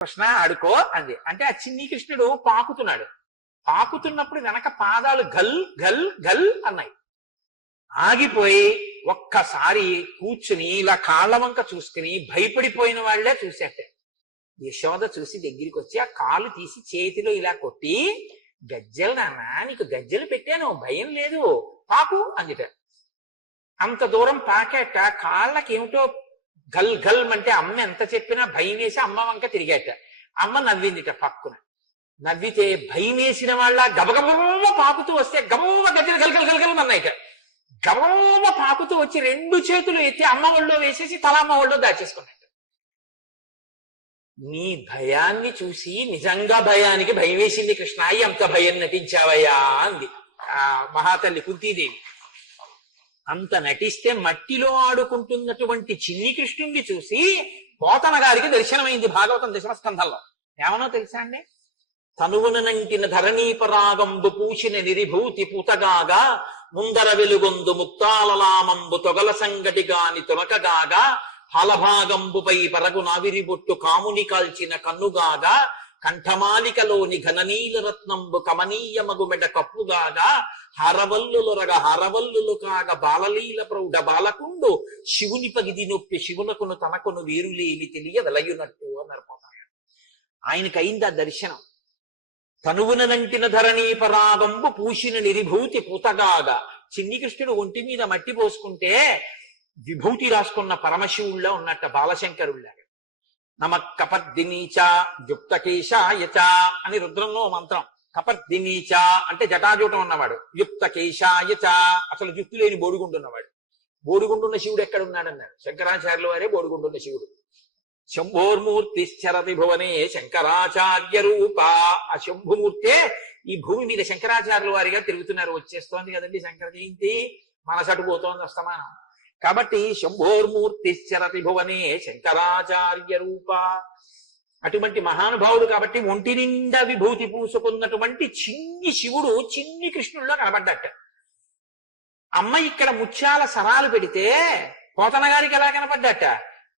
కృష్ణ ఆడుకో అంది. అంటే ఆ చిన్ని కృష్ణుడు పాకుతున్నాడు. పాకుతున్నప్పుడు వెనక పాదాలు గల్ గల్ గల్ అన్నాయి. ఆగిపోయి ఒక్కసారి కూర్చుని ఇలా కాళ్ళ వంక చూసుకుని భయపడిపోయిన వాళ్లే చూసేట. యశోద చూసి దగ్గరికి వచ్చి ఆ కాలు తీసి చేతిలో ఇలా కొట్టి, గజ్జలు నాన్న, నీకు గజ్జలు పెట్టాను, భయం లేదు, పాకు అందిట. అంత దూరం పాకేట కాళ్ళకి ఏమిటో గల్ గల్ అంటే అమ్మ ఎంత చెప్పినా భయం వేసి అమ్మ వంక తిరిగాట. అమ్మ నవ్విందిట పక్కున. నవ్వితే భయం వేసిన వాళ్ళ గబగబ పాకుతూ వస్తే గబగబ గజ్జలు గల్ గల్ గల్ గల్ అన్నాయిట. గబగబ పాకుతూ వచ్చి రెండు చేతులు ఎత్తి అమ్మ ఒళ్ళో వేసేసి తల అమ్మ ఒళ్ళో దాచేసుకున్నాడు. నీ భయాన్ని చూసి నిజంగా భయానికి భయం వేసింది కృష్ణ, ఎంత భయం నటించావయ్యా అంది ఆ మహాతల్లి కుంతీదేవి. అంత నటిస్తే మట్టిలో ఆడుకుంటున్నటువంటి చిన్ని కృష్ణుణ్ణి చూసి పోతన గారికి దర్శనమైంది భాగవతం దశమ స్కంధంలో. ఏమనో తెలుసా అండి? తనువునంటిన ధరణీపరాగంబు పూసిన నిరిభూతి పూతగాగా ముందర వెలుగొందు ముక్తాలలామంబు తొగల సంగటిగాని తొలకగాగా ఫలభాగంబుపై పరగు నావిరిబొట్టు కాముని కాల్చిన కన్నుగాగా కంఠమాలికలోని ఘననీల రత్నంబు కమనీయమగు మెడ కప్పుగాగా హరవల్లులొరగ హరవల్లులు కాగా బాలలీల ప్రౌఢ బాలకుండు శివుని పగిది నొప్పి శివునకును తనకును వీరులేని తెలియ వెలయునట్టు అన్నారు పోతాడు. ఆయనకైంది ఆ దర్శనం. తనువునంటిన ధరణీ పరాగంబు పూసిన నిరిభూతి పూతగాగా. చిన్ని కృష్ణుడు ఒంటి మీద మట్టి పోసుకుంటే విభూతి రాసుకున్న పరమశివుళ్ళ ఉన్నట్ట, బాలశంకరుళ్ళ. నమ కపర్దినీచ యుక్తకేశాయచ అని రుద్రంలో మంత్రం. కపర్దినీచ అంటే జటాజూటం ఉన్నవాడు, యుక్తకేశాయచ అసలు జుట్టు లేని బోడిగుండున్నవాడు. బోడిగుండున్న శివుడు ఎక్కడున్నాడన్నాడు శంకరాచార్యుల వారే. బోడిగుండున్న శివుడు శంభోర్మూర్తిశ్చరతి భువనే శంకరాచార్య రూప. ఆ శంభుమూర్తే ఈ భూమి మీద శంకరాచార్యుల వారిగా తిరుగుతున్నారు. వచ్చేస్తోంది కదండి శంకర జయంతి, మనసటు పోతోంది అస్తమానం. కాబట్టి శంభోర్మూర్తిశ్చరతి భువనే శంకరాచార్య రూప. అటువంటి మహానుభావుడు కాబట్టి ఒంటి నిండా విభూతి పూసుకున్నటువంటి చిన్ని శివుడు చిన్ని కృష్ణుల్లో కనబడ్డట. అమ్మ ఇక్కడ ముత్యాల సరాలు పెడితే పోతన గారికి ఎలా కనపడ్డట?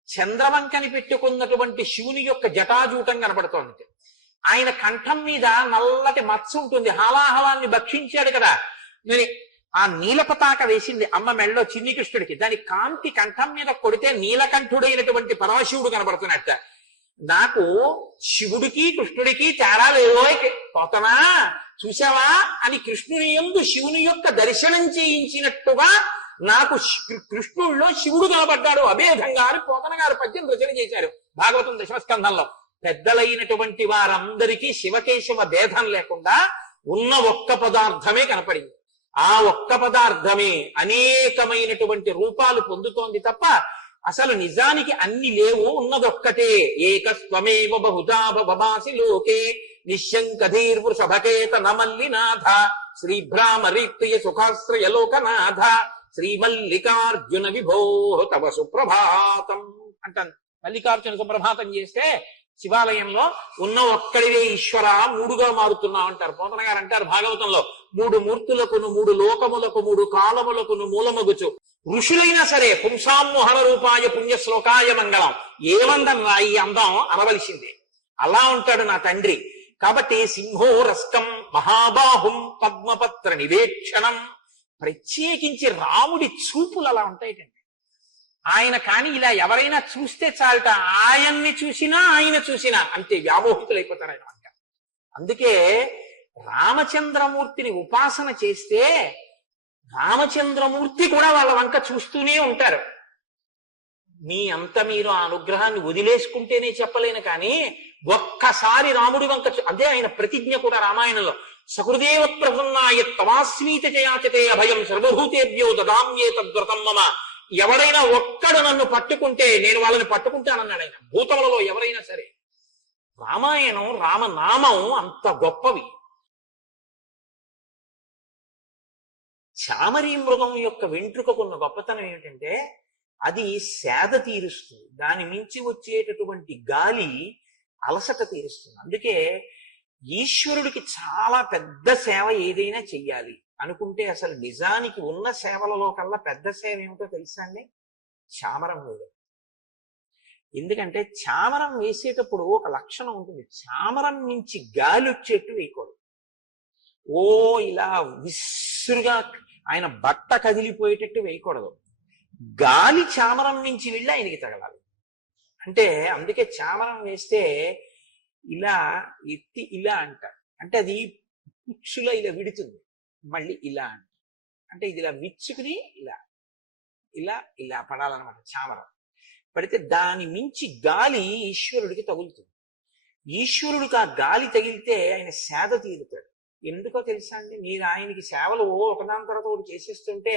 చంద్రవంకని పెట్టుకున్నటువంటి శివుని యొక్క జటాజూటం కనపడుతోంది. ఆయన కంఠం మీద నల్లటి మచ్చ ఉంటుంది, హాలాహలాన్ని భక్షించాడు కదా. ఆ నీలపతాక వేసింది అమ్మ మెళ్ళలో చిన్ని కృష్ణుడికి. దాని కాంతి కంఠం మీద కొడితే నీలకంఠుడైనటువంటి పరమశివుడు కనబడుతున్నట్ట. నాకు శివుడికి కృష్ణుడికి తేడా లేదో పోతనా చూసావా అని కృష్ణుని యందు శివుని యొక్క దర్శనం చేయించినట్టుగా నాకు కృష్ణుల్లో శివుడు కనబడ్డాడు అభేదంగా అని పోతన గారు పద్యం రచన చేశారు భాగవతం దశమస్కంధంలో. పెద్దలైనటువంటి వారందరికీ శివకేశవ భేదం లేకుండా ఉన్న ఒక్క పదార్థమే కనపడింది. ఆ ఒక్క పదార్థమే అనేకమైనటువంటి రూపాలు పొందుతోంది తప్ప అసలు నిజానికి అన్ని లేవు, ఉన్నదొక్కటే. ఏకస్త్వమేవ బహుధా భవాసి లోకే నిశ్శంకధీర్వృషభకేత నమల్లినాథ శ్రీభ్రామరీప్రియ సుఖాశ్రయ లోకనాథ శ్రీమల్లికార్జున విభో తవ సుప్రభాతం అంటాను. మల్లికార్జున సుప్రభాతం చేస్తే శివాలయంలో ఉన్న ఒక్కడివే ఈశ్వర మూడుగా మారుతున్నావు అంటారు. పోతన గారు అంటారు భాగవతంలో, మూడు మూర్తులకును మూడు లోకములకు మూడు కాలములకును మూలమగుచు ఋషులైనా సరే పుంసామోహన రూపాయ పుణ్యశ్లోకాయ మంగళం ఏమందం రాయి అందం అనవలసిందే. అలా ఉంటాడు నా తండ్రి. కాబట్టి సింహోరస్కం మహాబాహుం పద్మపత్ర నివేక్షణం. ప్రత్యేకించి రాముడి చూపులు అలా ఉంటాయిటండి. ఆయన కానీ ఇలా ఎవరైనా చూస్తే చాలట, ఆయన్ని చూసినా ఆయన చూసినా అంతే వ్యామోహితులైపోతారు ఆయన వంక. అందుకే రామచంద్రమూర్తిని ఉపాసన చేస్తే రామచంద్రమూర్తి కూడా వాళ్ళ వంక చూస్తూనే ఉంటారు. మీ అంత మీరు ఆ అనుగ్రహాన్ని వదిలేసుకుంటేనే చెప్పలేను కానీ ఒక్కసారి రాముడి వంక అదే ఆయన ప్రతిజ్ఞ కూడా రామాయణంలో. సహృదేవ ప్రసన్నాయ తవాస్మీత చయాచతే అభయం సర్వభూతేభ్యో దదామ్యే తద్వ్రతం మమ. ఎవరైనా ఒక్కడు నన్ను పట్టుకుంటే నేను వాళ్ళని పట్టుకుంటానన్నాడు ఆయన. భూతములలో ఎవరైనా సరే. రామాయణం రామనామం అంత గొప్పవి. చామరీ మృగం యొక్క వెంట్రుకకున్న గొప్పతనం ఏమిటంటే అది సేద తీరుస్తుంది, దాని మించి వచ్చేటటువంటి గాలి అలసట తీరుస్తుంది. అందుకే ఈశ్వరుడికి చాలా పెద్ద సేవ ఏదైనా చెయ్యాలి అనుకుంటే అసలు నిజానికి ఉన్న సేవలలో కల్లా పెద్ద సేవ ఏమిటో తెలుసా అండి? చామరం వేయడం. ఎందుకంటే చామరం వేసేటప్పుడు ఒక లక్షణం ఉంటుంది. చామరం నుంచి గాలి వచ్చేట్టు వేయకూడదు. ఓ ఇలా విసురుగా ఆయన బట్ట కదిలిపోయేటట్టు వేయకూడదు. గాలి చామరం నుంచి వెళ్ళి ఆయనకి తగలాలి. అంటే అందుకే చామరం వేస్తే ఇలా ఎత్తి ఇలా అంటారు. అంటే అది కుక్షులో ఇలా విడుతుంది, మళ్ళీ ఇలా అంటే ఇది ఇలా విచ్చుకుని ఇలా ఇలా ఇలా పడాలన్నమాట. చామరం పడితే దాని మించి గాలి ఈశ్వరుడికి తగులుతుంది. ఈశ్వరుడికి ఆ గాలి తగిలితే ఆయన సేద తీరుతాడు. ఎందుకో తెలుసా అండి, మీరు ఆయనకి సేవలు ఒకదాని తర్వాత ఒకటి చేసేస్తుంటే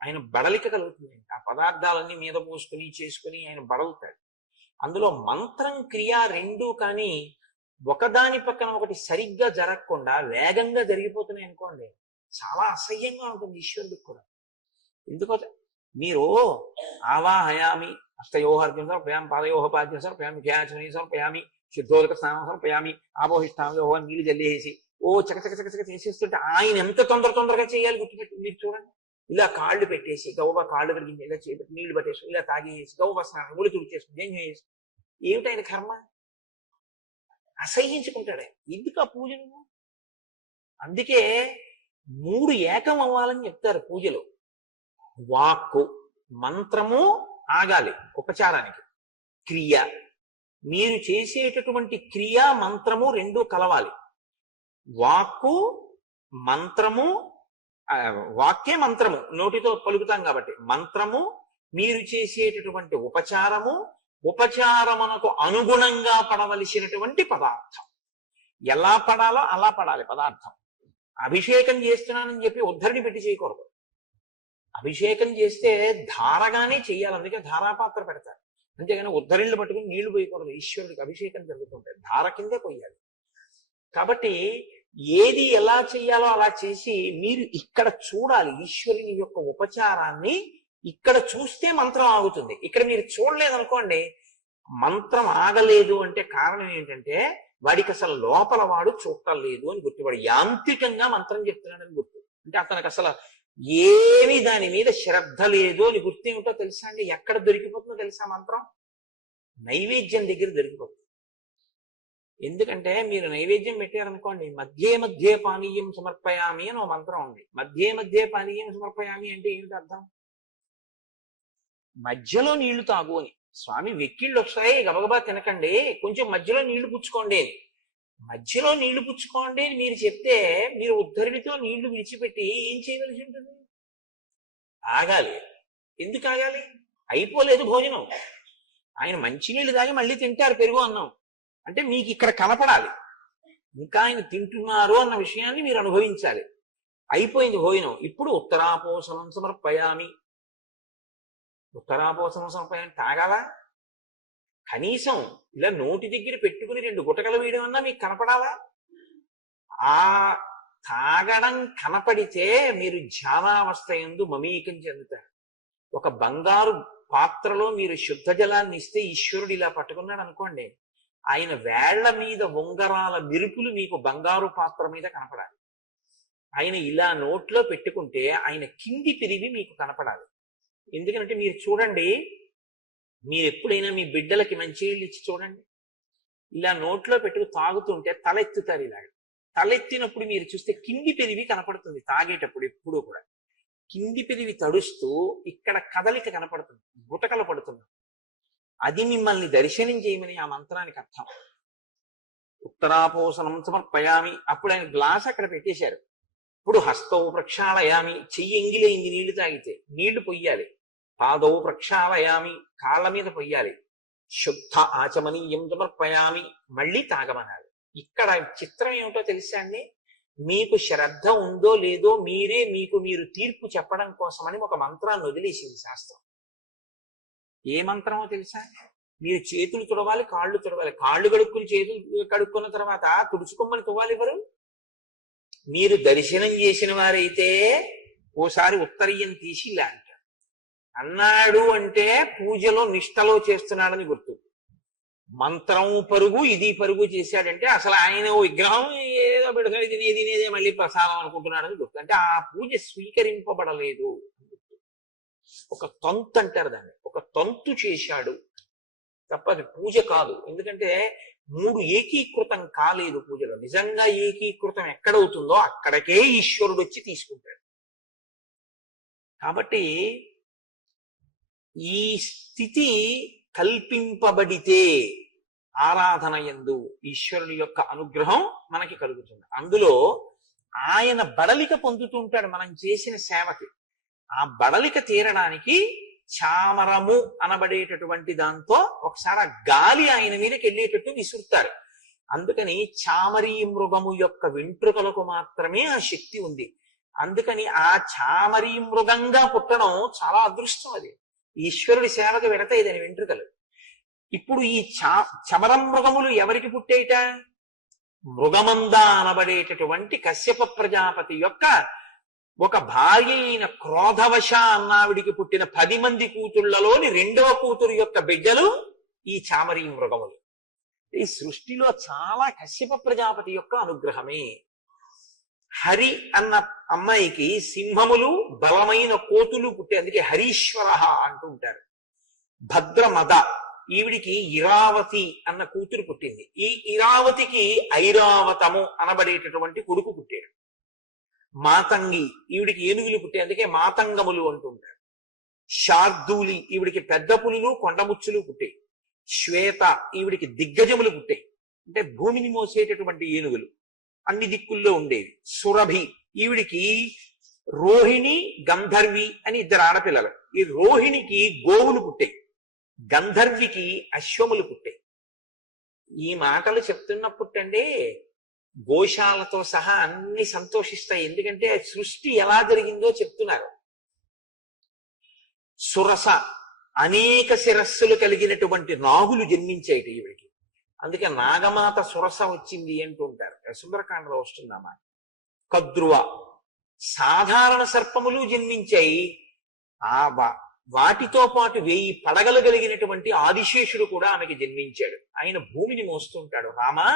ఆయన బడలిక కలుగుతుంది. ఆ పదార్థాలన్నీ మీద పోసుకుని చేసుకుని ఆయన బడలుతాడు. అందులో మంత్రం క్రియ రెండూ కానీ ఒకదాని పక్కన ఒకటి సరిగ్గా జరగకుండా వేగంగా జరిగిపోతున్నాయి అనుకోండి, చాలా అసహ్యంగా ఉంటుంది ఈశ్వరుడికి కూడా. ఎందుకో మీరు ఆవాహయామి అష్టయోహర్జున సమర్పయామి పాదయోహ పాద్యం సమర్పయామి ధ్యాచమని సమర్పయామి శుద్ధోదక స్నానం సమర్పయామి ఆపోహిష్టామయోహ నీళ్ళు జల్లేసి ఓ చకచక చేసేస్తుంటే ఆయన ఎంత తొందరగా చేయాలి గుర్తుపెట్టి మీరు చూడండి. ఇలా కాళ్ళు పెట్టేసి గౌవ కాళ్ళు కడిగించి ఇలా చేపెట్టి నీళ్లు పట్టేసి ఇలా తాగేసి గౌవ స్నానం ముడి తుడిచేసుకుని ఏం చేసి ఏమిటి ఆయన కర్మ? అసహ్యించుకుంటాడు. ఎందుకు ఆ పూజలు? అందుకే 3 ఏకం అవ్వాలని చెప్తారు పూజలో. వాక్కు మంత్రము ఆగాలి ఉపచారానికి, క్రియ మీరు చేసేటటువంటి క్రియ మంత్రము రెండూ కలవాలి. వాక్కు మంత్రము, వాక్యే మంత్రము నోటితో పలుకుతాం కాబట్టి మంత్రము, మీరు చేసేటటువంటి ఉపచారము, ఉపచారమునకు అనుగుణంగా పడవలసినటువంటి పదార్థం. ఎలా పడాలో అలా పడాలి పదార్థం. అభిషేకం చేస్తున్నానని చెప్పి ఉద్ధరిని పెట్టి చేయకూడదు. అభిషేకం చేస్తే ధారగానే చెయ్యాలి. అందుకే ధారాపాత్ర పెడతారు. అంతేగాని ఉద్ధరిళ్ళు పట్టుకుని నీళ్లు పోయకూడదు. ఈశ్వరుడికి అభిషేకం జరుగుతుంటాయి, ధార కిందే పోయాలి. కాబట్టి ఏది ఎలా చెయ్యాలో అలా చేసి మీరు ఇక్కడ చూడాలి. ఈశ్వరుని యొక్క ఉపచారాన్ని ఇక్కడ చూస్తే మంత్రం ఆగుతుంది. ఇక్కడ మీరు చూడలేదనుకోండి, మంత్రం ఆగలేదు అంటే కారణం ఏంటంటే వాడికి అసలు లోపల వాడు చూడటం లేదు అని గుర్తు. వాడు యాంత్రికంగా మంత్రం చెప్తున్నాడని గుర్తు. అంటే అతనికి అసలు ఏమి దాని మీద శ్రద్ధ లేదు అని గుర్తు. ఏమిటో తెలుసా అండి? ఎక్కడ దొరికిపోతుందో తెలుసా మంత్రం? నైవేద్యం దగ్గర దొరికిపోతుంది. ఎందుకంటే మీరు నైవేద్యం పెట్టారనుకోండి, మధ్యే పానీయం సమర్పయామి అని ఒక మంత్రం ఉంది. మధ్యే పానీయం సమర్పయామి అంటే ఏమిటి అర్థం? మధ్యలో నీళ్లు తాగు అని. స్వామి వెక్కిళ్ళు వస్తాయి గబగబా తినకండి, కొంచెం మధ్యలో నీళ్లు పుచ్చుకోండి. మధ్యలో నీళ్లు పుచ్చుకోండి అని మీరు చెప్తే మీరు ఉద్ధరిణితో నీళ్లు విడిచిపెట్టి ఏం చేయవలసి ఉంటుంది? ఆగాలి. ఎందుకు ఆగాలి? అయిపోలేదు భోజనం. ఆయన మంచినీళ్ళు తాగి మళ్ళీ తింటారు పెరుగు అన్నం అంటే మీకు ఇక్కడ కనపడాలి, ఇంకా ఆయన తింటున్నారు అన్న విషయాన్ని మీరు అనుభవించాలి. అయిపోయింది భోజనం. ఇప్పుడు ఉత్తరాపోసనం సమర్పయామి. ఉత్తరాపోసనం సమర్పయామి తాగాలా? కనీసం ఇలా నోటి దగ్గర పెట్టుకుని 2 గుటకలు వేయడం అన్నా మీకు కనపడాలా? ఆ తాగడం కనపడితే మీరు ధ్యానావస్థ యందు మమేకం చెందుతారు. ఒక బంగారు పాత్రలో మీరు శుద్ధ జలాన్ని ఇస్తే ఈశ్వరుడు ఇలా పట్టుకున్నాడు అనుకోండి, ఆయన వేళ్ల మీద ఉంగరాల మెరుపులు మీకు బంగారు పాత్ర మీద కనపడాలి. ఆయన ఇలా నోట్లో పెట్టుకుంటే ఆయన కింది పెరిగి మీకు కనపడాలి. ఎందుకంటే మీరు చూడండి, మీరు ఎప్పుడైనా మీ బిడ్డలకి మంచినీళ్ళు ఇచ్చి చూడండి, ఇలా నోట్లో పెట్టుకు తాగుతుంటే తలెత్తుతారు. ఇలా తలెత్తినప్పుడు మీరు చూస్తే కింది పెరివి కనపడుతుంది. తాగేటప్పుడు ఎప్పుడూ కూడా కింది పెరివి తడుస్తూ ఇక్కడ కదలిక కనపడుతుంది, గుటకలు పడుతుంది. అది మిమ్మల్ని దర్శనం చేయమని ఆ మంత్రానికి అర్థం. ఉత్తరాపోసనం సమర్పయామి. అప్పుడు ఆయన గ్లాస్ అక్కడ పెట్టేశారు. ఇప్పుడు హస్తౌ ప్రక్షాళయామి, చెయ్యి ఎంగిలైంది నీళ్లు తాగితే నీళ్లు పొయ్యాలి. పాదౌ ప్రక్షాళయామి, కాళ్ళ మీద పొయ్యాలి. శుద్ధ ఆచమనీయం సమర్పయామి, మళ్ళీ తాగమనాలి. ఇక్కడ చిత్రం ఏమిటో తెలుసా అండి? మీకు శ్రద్ధ ఉందో లేదో మీరే మీరు తీర్పు చెప్పడం కోసమని ఒక మంత్రాన్ని వదిలేసింది శాస్త్రం. ఏ మంత్రమో తెలుసా? మీరు చేతులు తుడవాలి, కాళ్ళు తుడవాలి. కాళ్ళు కడుక్కుని చేతులు కడుక్కున్న తర్వాత తుడుచుకోమని తువ్వాలి ఎవరు? మీరు దర్శనం చేసిన వారైతే ఓసారి ఉత్తరీయం తీసి ఇలా అంటారు. అన్నాడు అంటే పూజలో నిష్టలో చేస్తున్నాడని గుర్తు. మంత్రం పరుగు ఇది పరుగు చేశాడంటే అసలు ఆయన ఓ విగ్రహం ఏదో పెడతాడు, తినేదే మళ్ళీ ప్రసాదం అనుకుంటున్నాడని గుర్తు. అంటే ఆ పూజ స్వీకరింపబడలేదు. ఒక తంతు అంటారు దాన్ని, ఒక తంతు చేశాడు. తప్పది, పూజ కాదు. ఎందుకంటే మూడు ఏకీకృతం కాలేదు పూజలో. నిజంగా ఏకీకృతం ఎక్కడవుతుందో అక్కడికే ఈశ్వరుడు వచ్చి తీసుకుంటాడు. కాబట్టి ఈ స్థితి కల్పింపబడితే ఆరాధన యందు ఈశ్వరుని యొక్క అనుగ్రహం మనకి కలుగుతుంది. అందులో ఆయన బడలిక పొందుతుంటాడు మనం చేసిన సేవకి. ఆ బడలిక తీరడానికి చామరము అనబడేటటువంటి దాంతో ఒకసారి ఆ గాలి ఆయన మీదకి వెళ్ళేటట్టు విసురుతారు. అందుకని చామరీ మృగము యొక్క వెంట్రుకలకు మాత్రమే ఆ శక్తి ఉంది. అందుకని ఆ చామరీ మృగంగా పుట్టడం చాలా అదృష్టం. అది ఈశ్వరుడి సేవకి వెడతాయి దాని వెంట్రుకలు. ఇప్పుడు ఈ చమరం మృగములు ఎవరికి పుట్టేట? మృగమంద అనబడేటటువంటి కశ్యప ప్రజాపతి యొక్క ఒక భార్య అయిన క్రోధవశ అన్నావిడికి పుట్టిన 10 మంది కూతుళ్లలోని 2వ కూతురు యొక్క బిడ్డలు ఈ చామరీ మృగములు. ఈ సృష్టిలో చాలా కశ్యప ప్రజాపతి యొక్క అనుగ్రహమే. హరి అన్న అమ్మాయికి సింహములు బలమైన కోతులు పుట్టే, అందుకే హరీశ్వర అంటూ ఉంటారు. భద్రమద, ఈవిడికి ఇరావతి అన్న కూతురు పుట్టింది. ఈ ఇరావతికి ఐరావతము అనబడేటటువంటి కొడుకు పుట్టాడు. మాతంగి, ఈవిడికి ఏనుగులు పుట్టాయి, అందుకే మాతంగములు అంటుంటారు. శార్దూలి, ఈవిడికి పెద్ద పులులు కొండముచ్చులు పుట్టాయి. శ్వేత, ఈవిడికి దిగ్గజములు పుట్టాయి, అంటే భూమిని మోసేటటువంటి ఏనుగులు అన్ని దిక్కుల్లో ఉండేవి. సురభి, ఈవిడికి రోహిణి గంధర్వి అని 2 ఆడపిల్లలు. ఈ రోహిణికి గోవులు పుట్టాయి, గంధర్వికి అశ్వములు పుట్టాయి. ఈ మాటలు చెప్తున్నప్పుడండి గోశాలతో సహా అన్ని సంతోషిస్తాయి. ఎందుకంటే సృష్టి ఎలా జరిగిందో చెప్తున్నారు. సురస, అనేక శిరస్సులు కలిగినటువంటి నాగులు జన్మించాయి ఈవిడికి. అందుకే నాగమాత సురస వచ్చింది అంటూ ఉంటారు. సుందరకాండలో వస్తుందమ్మా. కద్రువ, సాధారణ సర్పములు జన్మించాయి. ఆ వాటితో పాటు 1000 పడగలు కలిగినటువంటి ఆదిశేషుడు కూడా ఆమెకి జన్మించాడు. ఆయన భూమిని మోస్తుంటాడు. రామా,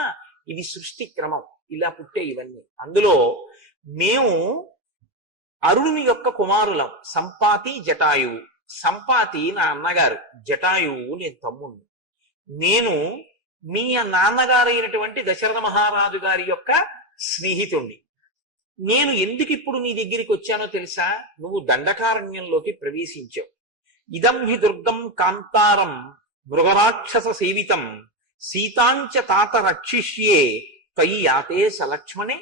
ఇది సృష్టి క్రమం, ఇలా పుట్టే ఇవన్నీ. అందులో మేము అరుణుని యొక్క కుమారులం, సంపాతి జటాయువు. సంపాతి నా అన్నగారు, జటాయువు నేను తమ్ముణ్ణి. నేను మీ నాన్నగారు అయినటువంటి దశరథ మహారాజు గారి యొక్క స్నేహితుణ్ణి. నేను ఎందుకు ఇప్పుడు నీ దగ్గరికి వచ్చానో తెలుసా? నువ్వు దండకారణ్యంలోకి ప్రవేశించావు. ఇదం హి దుర్గం కాంతారం మృగరాక్షస సేవితం సీతాంచ తాత రక్షిష్యే త్వయి యాతే సలక్ష్మణే.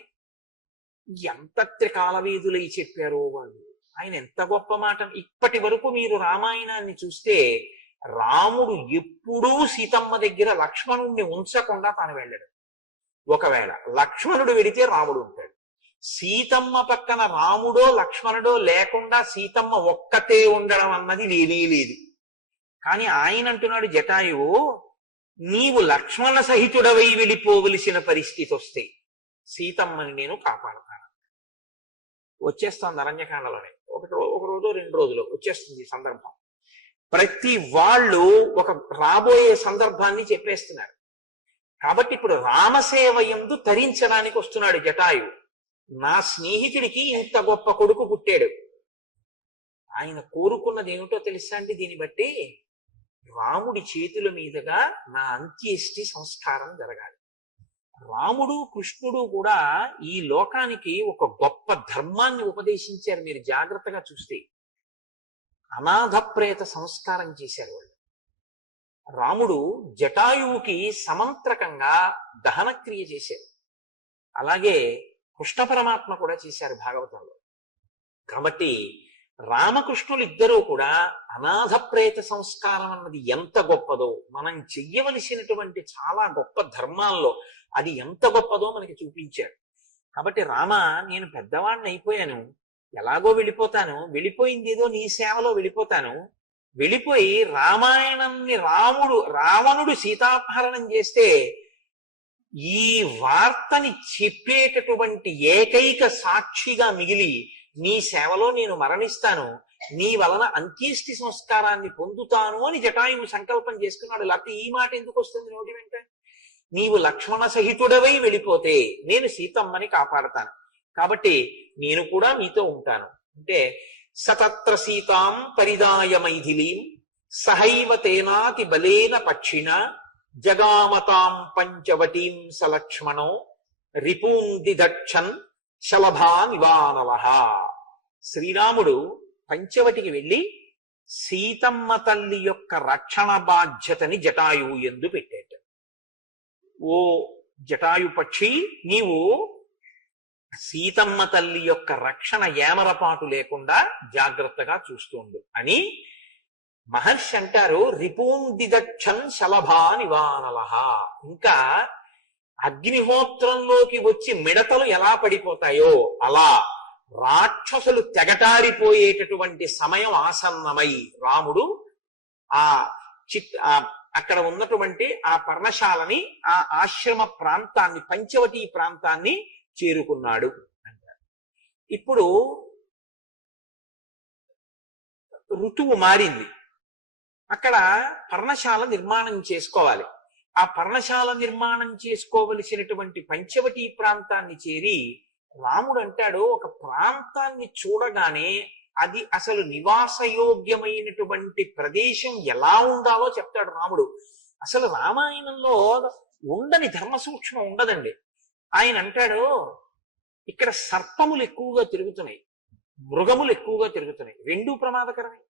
ఎంత త్రికాలవేదులై చెప్పారో వాళ్ళు. ఆయన ఎంత గొప్ప మాట. ఇప్పటి వరకు మీరు రామాయణాన్ని చూస్తే రాముడు ఎప్పుడూ సీతమ్మ దగ్గర లక్ష్మణుణ్ణి ఉంచకుండా తాను వెళ్ళాడు. ఒకవేళ లక్ష్మణుడు వెడితే రాముడు ఉంటాడు. సీతమ్మ పక్కన రాముడో లక్ష్మణుడో లేకుండా సీతమ్మ ఒక్కతే ఉండడం అన్నది లేనే లేదు. కానీ ఆయన అంటున్నాడు, జటాయువు నీవు లక్ష్మణ సహితుడవై వెళ్ళిపోవలసిన పరిస్థితి వస్తే సీతమ్మని నేను కాపాడుతాను. వచ్చేస్తుంది అరణ్యకాండలోనే. ఒక రోజు 2 రోజులు వచ్చేస్తుంది సందర్భం. ప్రతి వాళ్ళు ఒక రాబోయే సందర్భాన్ని చెప్పేస్తున్నారు. కాబట్టి ఇప్పుడు రామసేవ యందు తరించడానికి వస్తున్నాడు జటాయువు. నా స్నేహితుడికి ఇంత గొప్ప కొడుకు పుట్టాడు. ఆయన కోరుకున్నది ఏమిటో తెలుసా అండి? దీన్ని బట్టి రాముడి చేతుల మీదుగా నా అంత్యేష్టి సంస్కారం జరగాలి. రాముడు కృష్ణుడు కూడా ఈ లోకానికి ఒక గొప్ప ధర్మాన్ని ఉపదేశించారు. మీరు జాగ్రత్తగా చూస్తే అనాథ ప్రేత సంస్కారం చేశారు వాళ్ళు. రాముడు జటాయువుకి సమంత్రకంగా దహనక్రియ చేశారు. అలాగే కృష్ణ పరమాత్మ కూడా చేశారు భాగవతంలో. కాబట్టి రామకృష్ణులు ఇద్దరూ కూడా అనాథ ప్రేత సంస్కారం అన్నది ఎంత గొప్పదో, మనం చెయ్యవలసినటువంటి చాలా గొప్ప ధర్మాల్లో అది ఎంత గొప్పదో మనకి చూపించారు. కాబట్టి రామ, నేను పెద్దవాడిని అయిపోయాను, ఎలాగో వెళ్ళిపోతాను, వెళ్ళిపోయింది ఏదో నీ సేవలో వెళ్ళిపోతాను. వెళ్ళిపోయి రామాయణాన్ని రావణుడు సీతాపహరణం చేస్తే ఈ వార్తని చెప్పేటటువంటి ఏకైక సాక్షిగా మిగిలి నీ సేవలో నేను మరణిస్తాను, నీ వలన అంత్యేష్టి సంస్కారాన్ని పొందుతాను అని జటాయువు సంకల్పం చేసుకున్నాడు. లేకపోతే ఈ మాట ఎందుకు వస్తుంది నోటి వెంట? నీవు లక్ష్మణ సహితుడవై వెళ్ళిపోతే నేను సీతమ్మని కాపాడతాను, కాబట్టి నేను కూడా మీతో ఉంటాను అంటే సతత్ర సీతాం పరిదాయ మైథిలీం సహైవ తేనాతి బలేన పక్షిణ జగామతాం పంచవటీం సలక్ష్మణో రిపూందిదక్షన్ శలభానివానవ. శ్రీరాముడు పంచవటికి వెళ్ళి సీతమ్మ తల్లి యొక్క రక్షణ బాధ్యతని జటాయువు యందు పెట్టాడు. ఓ జటాయు పక్షి, నీవు సీతమ్మ తల్లి యొక్క రక్షణ ఏమరపాటు లేకుండా జాగ్రత్తగా చూస్తుండు అని మహర్షి అంటారు. రిపూందిదక్షన్ శలభా నివానలహ. ఇంకా అగ్నిహోత్రంలోకి వచ్చి మిడతలు ఎలా పడిపోతాయో అలా రాక్షసులు తెగటారిపోయేటటువంటి సమయం ఆసన్నమై రాముడు ఆ అక్కడ ఉన్నటువంటి ఆ పర్ణశాలని, ఆ ఆశ్రమ ప్రాంతాన్ని, పంచవటి ప్రాంతాన్ని చేరుకున్నాడు అంటారు. ఇప్పుడు ఋతువు మారింది. అక్కడ పర్ణశాల నిర్మాణం చేసుకోవాలి. ఆ పర్ణశాల నిర్మాణం చేసుకోవలసినటువంటి పంచవటి ప్రాంతాన్ని చేరి రాముడు అంటాడు, ఒక ప్రాంతాన్ని చూడగానే అది అసలు నివాసయోగ్యమైనటువంటి ప్రదేశం ఎలా ఉండాలో చెప్తాడు రాముడు. అసలు రామాయణంలో ఉండని ధర్మ సూక్ష్మం ఉండదండి. ఆయన అంటాడు, ఇక్కడ సర్పములు ఎక్కువగా తిరుగుతున్నాయి, మృగములు ఎక్కువగా తిరుగుతున్నాయి, రెండూ ప్రమాదకరమే.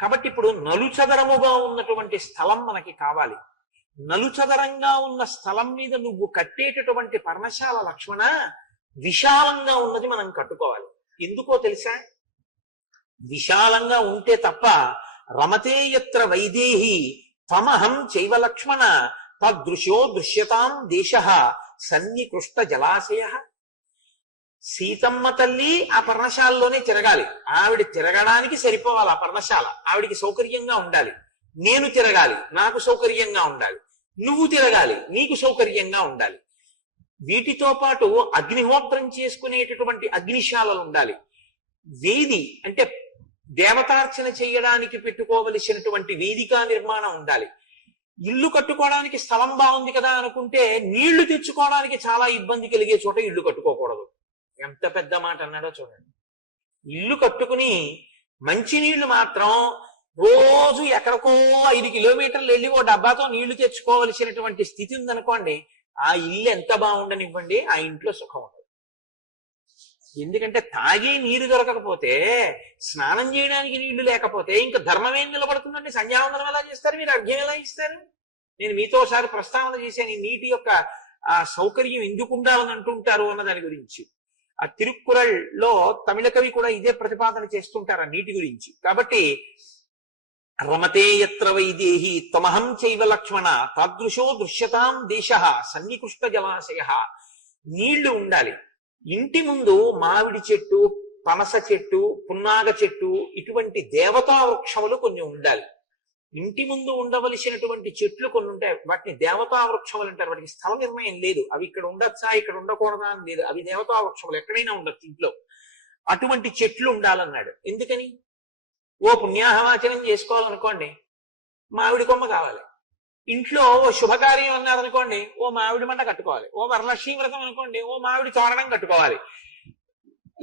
కాబట్టి ఇప్పుడు నలుచదరముగా ఉన్నటువంటి స్థలం మనకి కావాలి. నలుచదరంగా ఉన్న స్థలం మీద నువ్వు కట్టేటటువంటి పర్ణశాల లక్ష్మణ విశాలంగా ఉన్నది మనం కట్టుకోవాలి. ఎందుకో తెలుసా? విశాలంగా ఉంటే తప్ప రమతే యత్ర వైదేహి త్వమహం చైవ లక్ష్మణ తదృశో దృశ్యతాం దేశః సన్నికృష్ట జలాశయ. సీతమ్మ తల్లి ఆ పర్ణశాలలోనే తిరగాలి. ఆవిడ తిరగడానికి సరిపోవాలి ఆ పర్ణశాల. ఆవిడికి సౌకర్యంగా ఉండాలి. నేను తిరగాలి, నాకు సౌకర్యంగా ఉండాలి. నువ్వు తిరగాలి, నీకు సౌకర్యంగా ఉండాలి. వీటితో పాటు అగ్నిహోత్రం చేసుకునేటటువంటి అగ్నిశాలలు ఉండాలి. వేది అంటే దేవతార్చన చేయడానికి పెట్టుకోవలసినటువంటి వేదికా నిర్మాణం ఉండాలి. ఇల్లు కట్టుకోవడానికి స్థలం బాగుంది కదా అనుకుంటే నీళ్లు తెచ్చుకోవడానికి చాలా ఇబ్బంది కలిగే చోట ఇల్లు కట్టుకోకూడదు. ఎంత పెద్ద మాట అన్నాడో చూడండి. ఇల్లు కట్టుకుని మంచినీళ్లు మాత్రం రోజు ఎక్కడికో 5 కిలోమీటర్లు వెళ్ళి ఓ డబ్బాతో నీళ్లు తెచ్చుకోవలసినటువంటి స్థితి ఉందనుకోండి, ఆ ఇల్లు ఎంత బాగుండనివ్వండి, ఆ ఇంట్లో సుఖం ఉండదు. ఎందుకంటే తాగే నీరు దొరకకపోతే, స్నానం చేయడానికి నీళ్లు లేకపోతే ఇంకా ధర్మం ఏం నిలబడుతుందండి? సంధ్యావందనం ఎలా చేస్తారు మీరు? అర్ఘ్యం ఎలా ఇస్తారు? నేను మీతో ఒకసారి ప్రస్తావన చేశాను ఈ నీటి యొక్క ఆ సౌకర్యం ఎందుకు ఉండాలని అంటుంటారు అన్న దాని గురించి. ఆ తిరుక్కురళ్ళలో తమిళ కవి కూడా ఇదే ప్రతిపాదన చేస్తుంటారు ఆ నీటి గురించి. కాబట్టి రమతే యత్ర వైదేహి త్వమహం చైవ లక్ష్మణ తాదృశో దృశ్యతాం దేశః సన్నికృష్ట జలాశయ. నీళ్లు ఉండాలి. ఇంటి ముందు మామిడి చెట్టు, పనస చెట్టు, పున్నాగ చెట్టు, ఇటువంటి దేవతా వృక్షములు కొన్ని ఉండాలి. ఇంటి ముందు ఉండవలసినటువంటి చెట్లు కొన్ని ఉంటాయి, వాటిని దేవతా వృక్షములు అంటారు. వాటికి స్థల నిర్ణయం లేదు. అవి ఇక్కడ ఉండొచ్చా, ఇక్కడ ఉండకూడదా అని లేదు. అవి దేవతా వృక్షములు, ఎక్కడైనా ఉండొచ్చు ఇంట్లో. అటువంటి చెట్లు ఉండాలన్నాడు. ఎందుకని? ఓ పుణ్యాహవాచనం చేసుకోవాలనుకోండి, మామిడి కొమ్మ కావాలి. ఇంట్లో ఓ శుభకార్యం అన్నారనుకోండి, ఓ మామిడి మంట కట్టుకోవాలి. ఓ వరలక్ష్మీ వ్రతం అనుకోండి, ఓ మామిడి తోరణం కట్టుకోవాలి.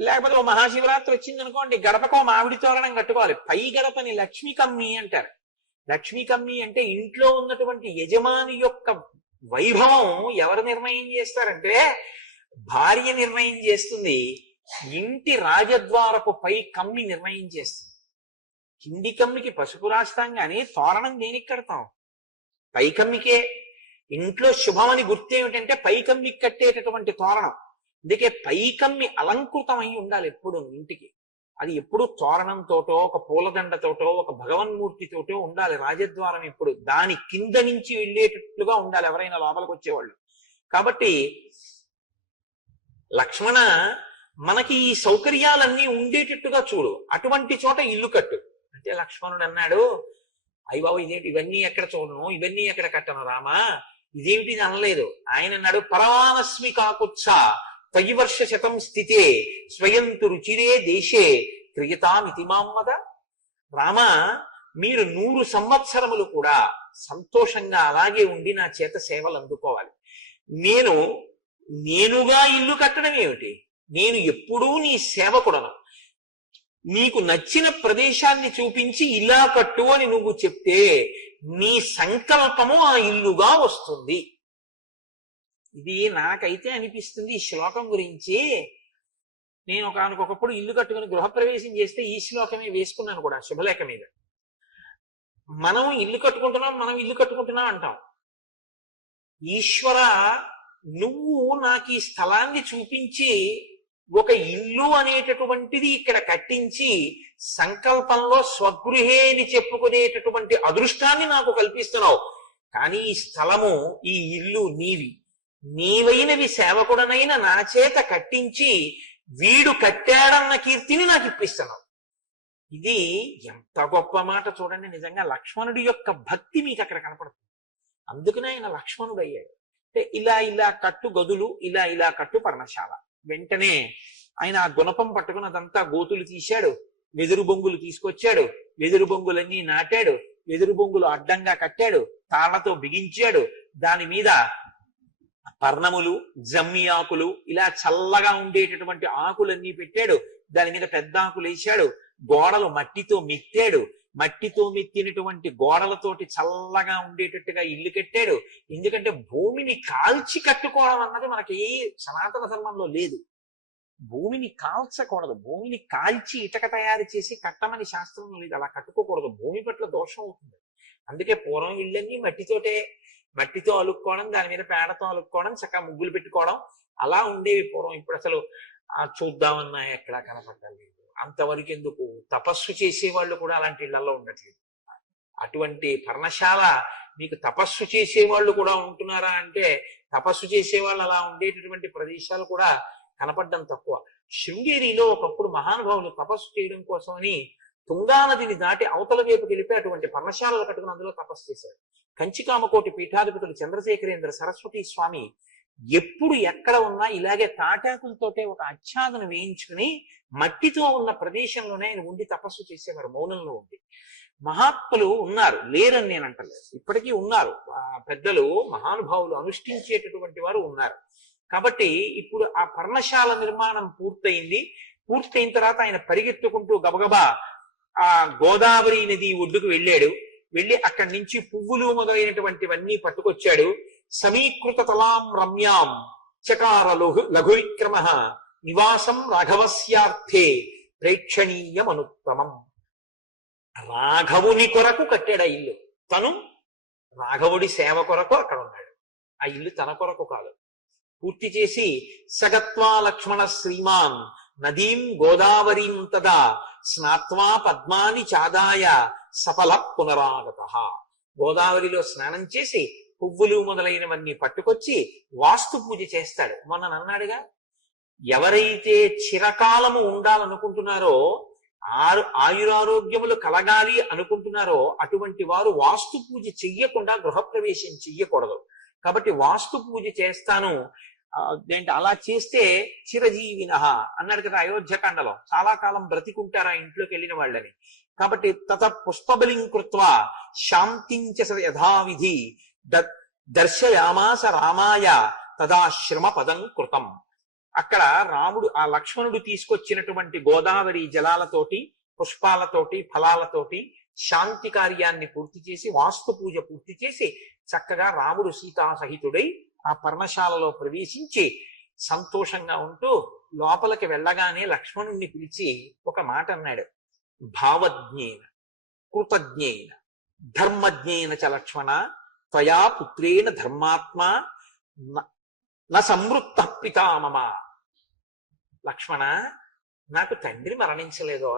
లేకపోతే ఓ మహాశివరాత్రి వచ్చింది అనుకోండి, గడపకో మామిడి తోరణం కట్టుకోవాలి. పై గడపని లక్ష్మీ కమ్మి అంటారు. లక్ష్మీ కమ్మి అంటే ఇంట్లో ఉన్నటువంటి యజమాని యొక్క వైభవం ఎవరు నిర్ణయం చేస్తారంటే భార్య నిర్ణయం చేస్తుంది. ఇంటి రాజద్వారపు పై కమ్మి నిర్ణయం చేస్తుంది. కింది కమ్మికి పసుపు రాస్తాం కానీ తోరణం దేనికి కడతాం? పై కమ్మికే. ఇంట్లో శుభమని గుర్తు ఏమిటంటే పై కమ్మికి కట్టేటటువంటి తోరణం. అందుకే పై కమ్మి అలంకృతం అయి ఉండాలి ఎప్పుడు ఇంటికి. అది ఎప్పుడు తోరణంతోటో, ఒక పూలదండతోటో, ఒక భగవన్మూర్తితోటో ఉండాలి రాజద్వారం. ఎప్పుడు దాని కింద నుంచి వెళ్ళేటట్లుగా ఉండాలి ఎవరైనా లోపలికి వచ్చేవాళ్ళు. కాబట్టి లక్ష్మణ, మనకి ఈ సౌకర్యాలన్నీ ఉండేటట్టుగా చూడు, అటువంటి చోట ఇల్లు కట్టు అంటే లక్ష్మణుడు అన్నాడు, అయ్య బాబు ఇదేంటి, ఇవన్నీ ఎక్కడ చూడను, ఇవన్నీ ఎక్కడ కట్టను రామా, ఇదేమిటి ఇది అనలేదు. ఆయన అన్నాడు, పరమానస్మి కాకుత్స త్వయివర్ష శతం స్థితే స్వయంతు రుచిరే దేశే క్రియతామితి మాం వద. రామ, మీరు 100 సంవత్సరములు కూడా సంతోషంగా అలాగే ఉండి నా చేత సేవలు అందుకోవాలి. నేనుగా ఇల్లు కట్టడం ఏమిటి? నేను ఎప్పుడూ నీ సేవకుడను. నీకు నచ్చిన ప్రదేశాన్ని చూపించి ఇలా కట్టు అని నువ్వు చెప్తే నీ సంకల్పము ఆ ఇల్లుగా వస్తుంది. ఇది నాకైతే అనిపిస్తుంది ఈ శ్లోకం గురించి. నేను ఒకనకొకప్పుడు ఇల్లు కట్టుకుని గృహప్రవేశం చేస్తే ఈ శ్లోకమే వేసుకున్నాను కూడా శుభలేఖ మీద. మనం ఇల్లు కట్టుకుంటున్నాం అంటాం. ఈశ్వర, నువ్వు నాకు ఈ స్థలాన్ని చూపించి ఒక ఇల్లు అనేటటువంటిది ఇక్కడ కట్టించి సంకల్పంలో స్వగృహే అని చెప్పుకునేటటువంటి అదృష్టాన్ని నాకు కల్పిస్తున్నావు. కానీ ఈ స్థలము, ఈ ఇల్లు నీవైనవి సేవకుడనైన నా చేత కట్టించి వీడు కట్టాడన్న కీర్తిని నాకు ఇప్పిస్తున్నావు. ఇది ఎంత గొప్ప మాట చూడండి. నిజంగా లక్ష్మణుడి యొక్క భక్తి మీకు అక్కడ కనపడుతుంది. అందుకనే ఆయన లక్ష్మణుడు అయ్యాడు. అంటే ఇలా కట్టు గదులు, ఇలా కట్టు పర్ణశాల. వెంటనే ఆయన ఆ గుణపం పట్టుకుని అదంతా గోతులు తీశాడు, వెదురు బొంగులు తీసుకొచ్చాడు, వెదురు బొంగులన్నీ నాటాడు, వెదురు బొంగులు అడ్డంగా కట్టాడు, తాళ్లతో బిగించాడు, దాని మీద పర్ణములు, జమ్మి ఆకులు, ఇలా చల్లగా ఉండేటటువంటి ఆకులన్నీ పెట్టాడు, దాని మీద పెద్ద ఆకులు వేశాడు, గోడలు మట్టితో మెత్తాడు, మట్టితో మెత్తినటువంటి గోడలతోటి చల్లగా ఉండేటట్టుగా ఇల్లు కట్టాడు. ఎందుకంటే భూమిని కాల్చి కట్టుకోవడం అన్నది మనకి సనాతన ధర్మంలో లేదు. భూమిని కాల్చకూడదు, భూమిని కాల్చి ఇటక తయారు చేసి కట్టమని శాస్త్రంలో లేదు. అలా కట్టుకోకూడదు, భూమి పట్ల దోషం అవుతుంది. అందుకే పూర్వం ఇళ్ళన్నీ మట్టితో అలుక్కోవడం, దాని మీద పేడతో అలుక్కోవడం, చక్కగా ముగ్గులు పెట్టుకోవడం అలా ఉండేవి పూర్వం. ఇప్పుడు అసలు చూద్దామన్నా ఎక్కడా కనపడాలి. అంతవరకు ఎందుకు, తపస్సు చేసేవాళ్ళు కూడా అలాంటి ఇళ్లలో ఉండట్లేదు. అటువంటి పర్ణశాల మీకు తపస్సు చేసేవాళ్ళు కూడా ఉంటున్నారా అంటే, తపస్సు చేసేవాళ్ళు అలా ఉండేటటువంటి ప్రదేశాలు కూడా కనపడడం తక్కువ. శృంగేరిలో ఒకప్పుడు మహానుభావులు తపస్సు చేయడం కోసమని తుంగా నదిని దాటి అవతల వైపుకి వెళ్ళిపోయి అటువంటి పర్ణశాలలు కట్టుకుని అందులో తపస్సు చేశారు. కంచికామకోటి పీఠాధిపతులు చంద్రశేఖరేంద్ర సరస్వతి స్వామి ఎప్పుడు ఎక్కడ ఉన్నా ఇలాగే తాటాకులతోటే ఒక ఆచ్ఛాదన వేయించుకుని మట్టితో ఉన్న ప్రదేశంలోనే ఆయన ఉండి తపస్సు చేసేవారు, మౌనంలో ఉండి. మహాత్ములు ఉన్నారు, లేరని నేను అంటలేదు, ఇప్పటికీ ఉన్నారు. పెద్దలు మహానుభావులు అనుష్ఠించేటటువంటి వారు ఉన్నారు. కాబట్టి ఇప్పుడు ఆ పర్ణశాల నిర్మాణం పూర్తయింది. పూర్తయిన తర్వాత ఆయన పరిగెత్తుకుంటూ గబగబా ఆ గోదావరి నది ఒడ్డుకు వెళ్ళాడు. వెళ్ళి అక్కడి నుంచి పువ్వులు మొదలైనటువంటివన్నీ పట్టుకొచ్చాడు. సమీకృత తలాం రమ్యాం చకార లఘు విక్రమ నివాసం రాఘవస్యార్థే ప్రేక్షణీయమనుత్తమం. రాఘవుని కొరకు కట్టాడు ఆ ఇల్లు. తను రాఘవుడి సేవ కొరకు అక్కడ ఉన్నాడు. ఆ ఇల్లు తన కొరకు కాదు. పూర్తి చేసి సగత్వా లక్ష్మణ శ్రీమాన్ నదీం గోదావరీం తదా స్నాత్వా పద్మాని చాదాయ సఫల పునరాగత. గోదావరిలో స్నానం చేసి పువ్వులు మొదలైనవన్నీ పట్టుకొచ్చి వాస్తు పూజ చేస్తాడు. మొన్న అన్నాడుగా, ఎవరైతే చిరకాలము ఉండాలనుకుంటున్నారో, ఆయురారోగ్యములు కలగాలి అనుకుంటున్నారో అటువంటి వారు వాస్తు పూజ చెయ్యకుండా గృహప్రవేశం చెయ్యకూడదు. కాబట్టి వాస్తు పూజ చేస్తాను అలా చేస్తే చిరజీవిన అన్నాడు కదా అయోధ్యకాండలో. చాలా కాలం బ్రతికుంటారు ఆ ఇంట్లోకి వెళ్ళిన వాళ్ళని. కాబట్టి తత పుష్పబలిం కృత్వా శాంతించ యథావిధి దర్శయామాస రామాయ తదాశ్రమ పదం కృతం. అక్కడ రాముడు ఆ లక్ష్మణుడు తీసుకొచ్చినటువంటి గోదావరి జలాలతోటి, పుష్పాలతోటి, ఫలాలతోటి శాంతి కార్యాన్ని పూర్తి చేసి, వాస్తు పూజ పూర్తి చేసి చక్కగా రాముడు సీతా సహితుడై ఆ పర్ణశాలలో ప్రవేశించి సంతోషంగా ఉంటూ లోపలికి వెళ్ళగానే లక్ష్మణుణ్ణి పిలిచి ఒక మాట అన్నాడు. భావజ్ఞేన కృతజ్ఞేన ధర్మజ్ఞేన చ లక్ష్మణ త్వయా పుత్రేణ ధర్మాత్మ న సంవృత్త పితామమ. లక్ష్మణ, నాకు తండ్రి మరణించలేదో,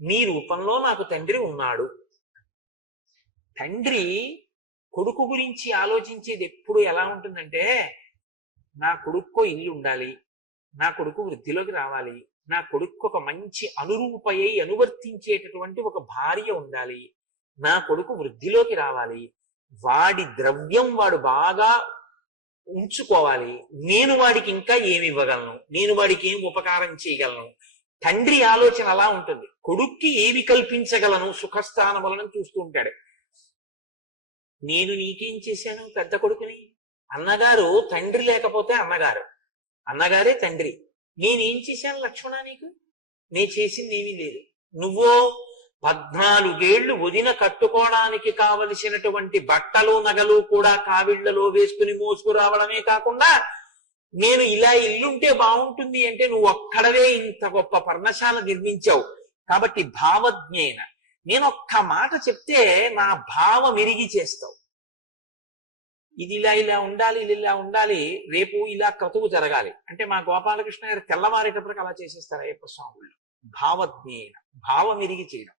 నీ రూపంలో నాకు తండ్రి ఉన్నాడు. తండ్రి కొడుకు గురించి ఆలోచించేది ఎప్పుడు ఎలా ఉంటుందంటే, నా కొడుక్కో ఇల్లు ఉండాలి, నా కొడుకు వృద్ధిలోకి రావాలి, నా కొడుకు ఒక మంచి అనురూపయ్యి అనువర్తించేటటువంటి ఒక భార్య ఉండాలి, నా కొడుకు వృద్ధిలోకి రావాలి, వాడి ద్రవ్యం వాడు బాగా ఉంచుకోవాలి, నేను వాడికి ఇంకా ఏమి ఇవ్వగలను, నేను వాడికి ఏం ఉపకారం చేయగలను. తండ్రి ఆలోచన అలా ఉంటుంది. కొడుక్కి ఏవి కల్పించగలను సుఖస్థానములను చూస్తూ ఉంటాడు. నేను నీకేం చేశాను పెద్ద కొడుకుని? అన్నగారు తండ్రి లేకపోతే అన్నగారు, అన్నగారే తండ్రి. నేనేం చేశాను లక్ష్మణ నీకు? నే చేసింది ఏమీ లేదు. నువ్వో 14 వదిన కట్టుకోవడానికి కావలసినటువంటి బట్టలు నగలు కూడా కావిళ్లలో వేసుకుని మోసుకురావడమే కాకుండా నేను ఇలా ఇల్లుంటే బాగుంటుంది అంటే నువ్వు ఒక్కడవే ఇంత గొప్ప పర్ణశాల నిర్మించావు. కాబట్టి భావజ్ఞేన నేను ఒక్క మాట చెప్తే నా భావం ఎరిగి చేస్తావు. ఇది ఇలా ఇలా ఉండాలి, ఇది ఇలా ఉండాలి, రేపు ఇలా క్రతువు జరగాలి అంటే మా గోపాలకృష్ణ గారు తెల్లవారేటప్పటికి అలా చేసేస్తారు అయ్యప్ప స్వాముళ్ళు. భావజ్ఞేన భావం ఎరిగి చేయడం.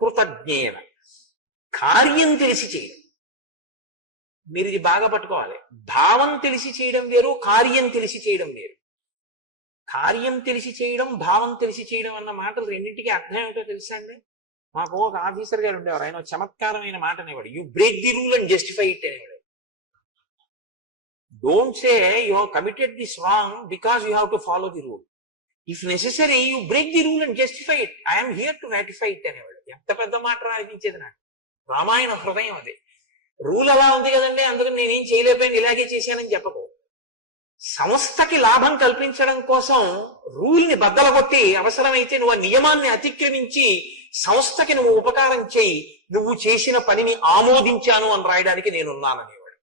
కృతజ్ఞేన కార్యం తెలిసి చేయడం. మీరు ఇది బాగా పట్టుకోవాలి. భావం తెలిసి చేయడం వేరు, కార్యం తెలిసి చేయడం వేరు. కార్యం తెలిసి చేయడం, భావం తెలిసి చేయడం అన్న మాటలు రెండింటికి అర్థం ఏమిటో తెలుసా అండి? మాకు ఒక ఆఫీసర్ గారు ఉండేవారు, ఆయన చమత్కారమైన మాట అనేవాడు, you break the rule and justify it అనేవాడు. Don't say you have committed this wrong because you have to follow the rule. If necessary you break the rule and justify it. I'm here to ratify it అనేవాడు. ఎంత పెద్ద మాట అనిపించేది నాకు. రామాయణ హృదయం అది. Rule అలా ఉంది కదండి, అందుకని నేనేం చేయలేకపోయాను, ఇలాగే చేశానని చెప్పకు. సంస్థకి లాభం కల్పించడం కోసం రూల్ని బద్దలగొట్టి అవసరమైతే నువ్వు ఆ నియమాన్ని అతిక్రమించి సంస్థకి నువ్వు ఉపకారం చేయి, నువ్వు చేసిన పనిని ఆమోదించాను అని రాయడానికి నేనున్నాననేవాడు.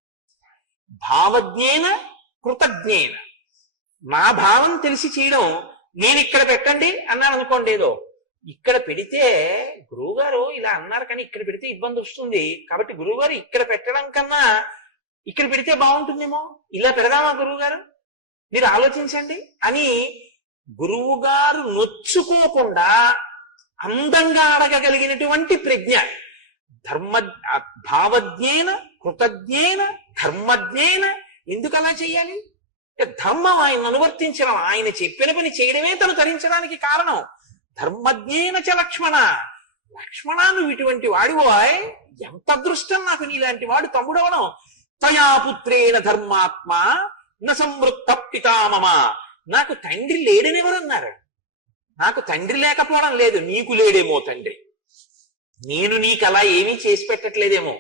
భావజ్ఞేన కృతజ్ఞేన. నా భావం తెలిసి చేయడం. నేను ఇక్కడ పెట్టండి అన్నాను అనుకోండి, ఏదో ఇక్కడ పెడితే గురువుగారు ఇలా అన్నారు కానీ ఇక్కడ పెడితే ఇబ్బంది వస్తుంది, కాబట్టి గురువుగారు ఇక్కడ పెట్టడం కన్నా ఇక్కడ పెడితే బాగుంటుందేమో, ఇలా పెడదామా గురువుగారు, మీరు ఆలోచించండి అని గురువుగారు నొచ్చుకోకుండా అందంగా అడగగలిగినటువంటి ప్రజ్ఞ. భావజ్ఞేన కృతజ్ఞేన ధర్మజ్ఞేన. ఎందుకు అలా చేయాలి? ధర్మం ఆయన అనువర్తించడం, ఆయన చెప్పిన పని చేయడమే తను తరించడానికి కారణం. ధర్మజ్ఞేన చ లక్ష్మణ. లక్ష్మణ నువ్వు ఇటువంటి వాడివోయ్, ఎంత అదృష్టం నాకు నీలాంటి వాడు తమ్ముడవడం. తయా పుత్రేణ ధర్మాత్మ న సంవృత్త పితామమ. నాకు తండ్రి లేడని ఎవరన్నారు? నాకు తండ్రి లేకపోవడం లేదు, నీకు లేడేమో తండ్రి. నేను నీకు అలా ఏమీ చేసి పెట్టట్లేదేమో,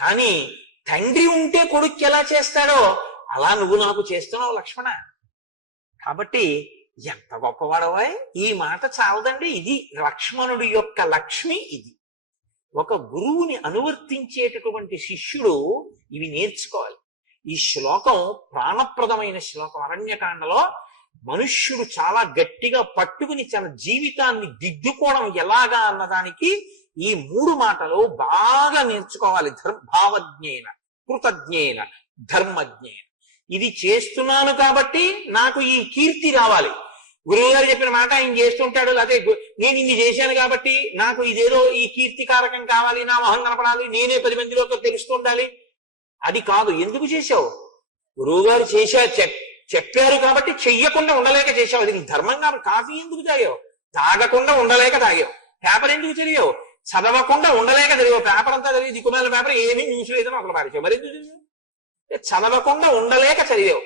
కానీ తండ్రి ఉంటే కొడుక్కి ఎలా చేస్తాడో అలా నువ్వు నాకు చేస్తున్నావు లక్ష్మణ. కాబట్టి ఎంత గొప్పవాడవా. ఈ మాట చాలదండి. ఇది లక్ష్మణుడి యొక్క లక్ష్మి. ఇది ఒక గురువుని అనువర్తించేటటువంటి శిష్యుడు ఇవి నేర్చుకోవాలి. ఈ శ్లోకం ప్రాణప్రదమైన శ్లోకం. అరణ్యకాండలో మనుష్యుడు చాలా గట్టిగా పట్టుకుని తన జీవితాన్ని దిద్దుకోవడం ఎలాగా అన్నదానికి ఈ 3 మాటలు బాగా నేర్చుకోవాలి. భావజ్ఞేన కృతజ్ఞేన ధర్మజ్ఞేన. ఇది చేస్తున్నాను కాబట్టి నాకు ఈ కీర్తి రావాలి. గురువు గారు చెప్పిన మాట ఆయన చేస్తుంటాడు, అదే నేను ఇన్ని చేశాను కాబట్టి నాకు ఇదేదో ఈ కీర్తికారకం కావాలి, నా మొహం కనపడాలి, నేనే 10 మందిలోకి తెలుస్తుండాలి. అది కాదు. ఎందుకు చేశావు? గురువు గారు చెప్పారు కాబట్టి చెయ్యకుండా ఉండలేక చేశావు. అది ధర్మం కాబట్టి. కాఫీ ఎందుకు తాగావు? తాగకుండా ఉండలేక తాగావు. పేపర్ ఎందుకు చదివావు? చదవకుండా ఉండలేక చదివావు. పేపర్ అంతా చదివి దిక్కుమాల పేపర్ ఏమీ న్యూస్ లేదని ఒకరు పారేసావు. మరి ఎందుకు చదివావు? చదవకుండా ఉండలేక చదివావు.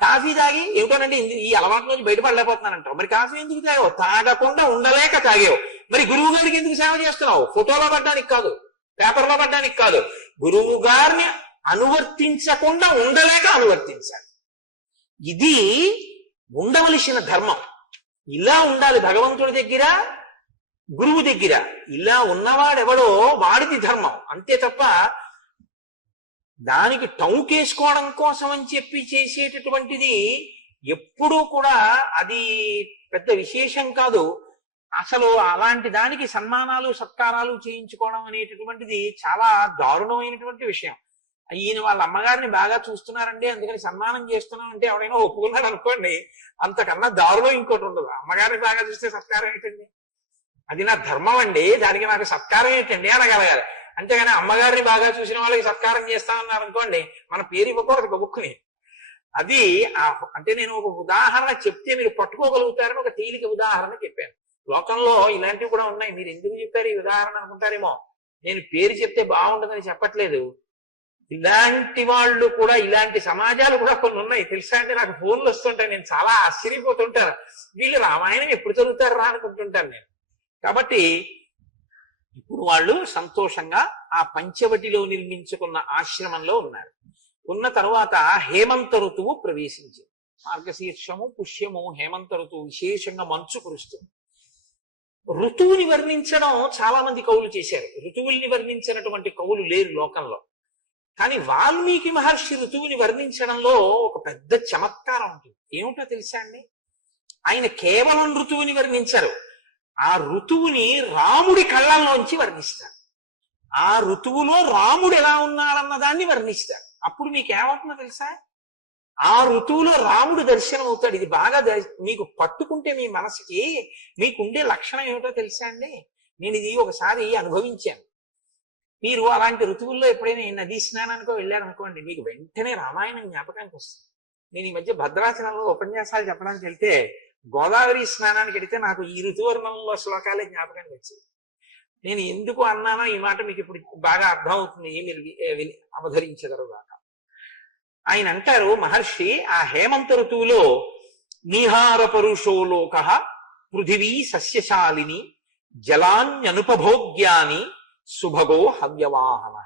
కాఫీ తాగి ఏమిటోనండి ఈ అలవాటు నుంచి బయటపడలేకపోతున్నానంటావు. మరి కాఫీ ఎందుకు తాగావు? తాగకుండా ఉండలేక తాగావు. మరి గురువు గారికి ఎందుకు సేవ చేస్తున్నావు? ఫోటోలో పడ్డానికి కాదు, పేపర్లో పడ్డానికి కాదు. గురువు గారిని అనువర్తించకుండా ఉండలేక అనువర్తించాలి. ఇది ఉండవలసిన ధర్మం. ఇలా ఉండాలి భగవంతుడి దగ్గర, గురువు దగ్గర. ఇలా ఉన్నవాడెవడో వాడిది ధర్మం, అంతే తప్ప దానికి టౌకేసుకోవడం కోసం అని చెప్పి చేసేటటువంటిది ఎప్పుడూ కూడా అది పెద్ద విశేషం కాదు. అసలు అలాంటి దానికి సన్మానాలు సత్కారాలు చేయించుకోవడం అనేటటువంటిది చాలా దారుణమైనటువంటి విషయం. ఈయన వాళ్ళ అమ్మగారిని బాగా చూస్తున్నారండి అందుకని సన్మానం చేస్తున్నాం అంటే ఎవరైనా ఒప్పుకున్నాడు అనుకోండి, అంతకన్నా దారుణం ఇంకోటి ఉండదు. అమ్మగారిని బాగా చూస్తే సత్కారం ఏంటండి? అది నా ధర్మం అండి, దానికి నాకు సత్కారం ఏంటండి అనగలగాలి. అంతేగాని అమ్మగారిని బాగా చూసిన వాళ్ళకి సత్కారం చేస్తామన్నారు అనుకోండి, మన పేరు ఇవ్వకూడదు గబుక్కుని. అది అంటే నేను ఒక ఉదాహరణ చెప్తే మీరు పట్టుకోగలుగుతారని ఒక తేలిక ఉదాహరణ చెప్పాను. లోకంలో ఇలాంటివి కూడా ఉన్నాయి. మీరు ఎందుకు చెప్పారు ఈ ఉదాహరణ అనుకుంటారేమో. నేను పేరు చెప్తే బాగుండదని చెప్పట్లేదు. ఇలాంటి వాళ్ళు కూడా, ఇలాంటి సమాజాలు కూడా కొన్ని ఉన్నాయి తెలుసా. అంటే నాకు ఫోన్లు వస్తుంటాయి, నేను చాలా ఆశ్చర్యపోతుంటాను. వీళ్ళు రామాయణం ఎప్పుడు చదువుతారు రా అనుకుంటుంటాను నేను. కాబట్టి ఇప్పుడు వాళ్ళు సంతోషంగా ఆ పంచవటిలో నిర్మించుకున్న ఆశ్రమంలో ఉన్నారు. ఉన్న తర్వాత హేమంత ఋతువు ప్రవేశించింది. మార్గశీర్షము పుష్యము హేమంత ఋతువు విశేషంగా మంచు కురుస్తుంది. ఋతువుని వర్ణించడం చాలా మంది కవులు చేశారు. ఋతువుల్ని వర్ణించినటువంటి కవులు లేరు లోకంలో. కానీ వాల్మీకి మహర్షి ఋతువుని వర్ణించడంలో ఒక పెద్ద చమత్కారం ఉంటుంది. ఏమిటో తెలుసా అండి? ఆయన కేవలం ఋతువుని వర్ణించారు, ఆ ఋతువుని రాముడి కళ్ళల్లోంచి వర్ణిస్తారు. ఆ ఋతువులో రాముడు ఎలా ఉన్నాడన్న దాన్ని వర్ణిస్తారు. అప్పుడు మీకు ఏమవుతుందో తెలుసా? ఆ ఋతువులో రాముడు దర్శనం అవుతాడు. ఇది బాగా మీకు పట్టుకుంటే మీ మనసుకి మీకుండే లక్షణం ఏమిటో తెలుసా అండి? నేను ఇది ఒకసారి అనుభవించాను. మీరు అలాంటి ఋతువుల్లో ఎప్పుడైనా నదీ స్నానానికో వెళ్ళారనుకోండి, మీకు వెంటనే రామాయణం జ్ఞాపకానికి వస్తుంది. నేను ఈ మధ్య భద్రాచలంలో ఉపన్యాసాలు చెప్పడానికి వెళ్తే గోదావరి స్నానానికి వెళితే నాకు ఈ ఋతువర్ణంలో శ్లోకాలే జ్ఞాపకానికి వచ్చాయి. నేను ఎందుకు అన్నానో ఈ మాట మీకు ఇప్పుడు బాగా అర్థం అవుతుంది, మీరు అవధరించదరుగాక. ఆయన అంటారు మహర్షి, ఆ హేమంత ఋతువులో నీహార పరుషో లోక పృథివీ సస్యశాలిని జలాన్యనుపభోగ్యాని సుభగో హవ్యవాహన.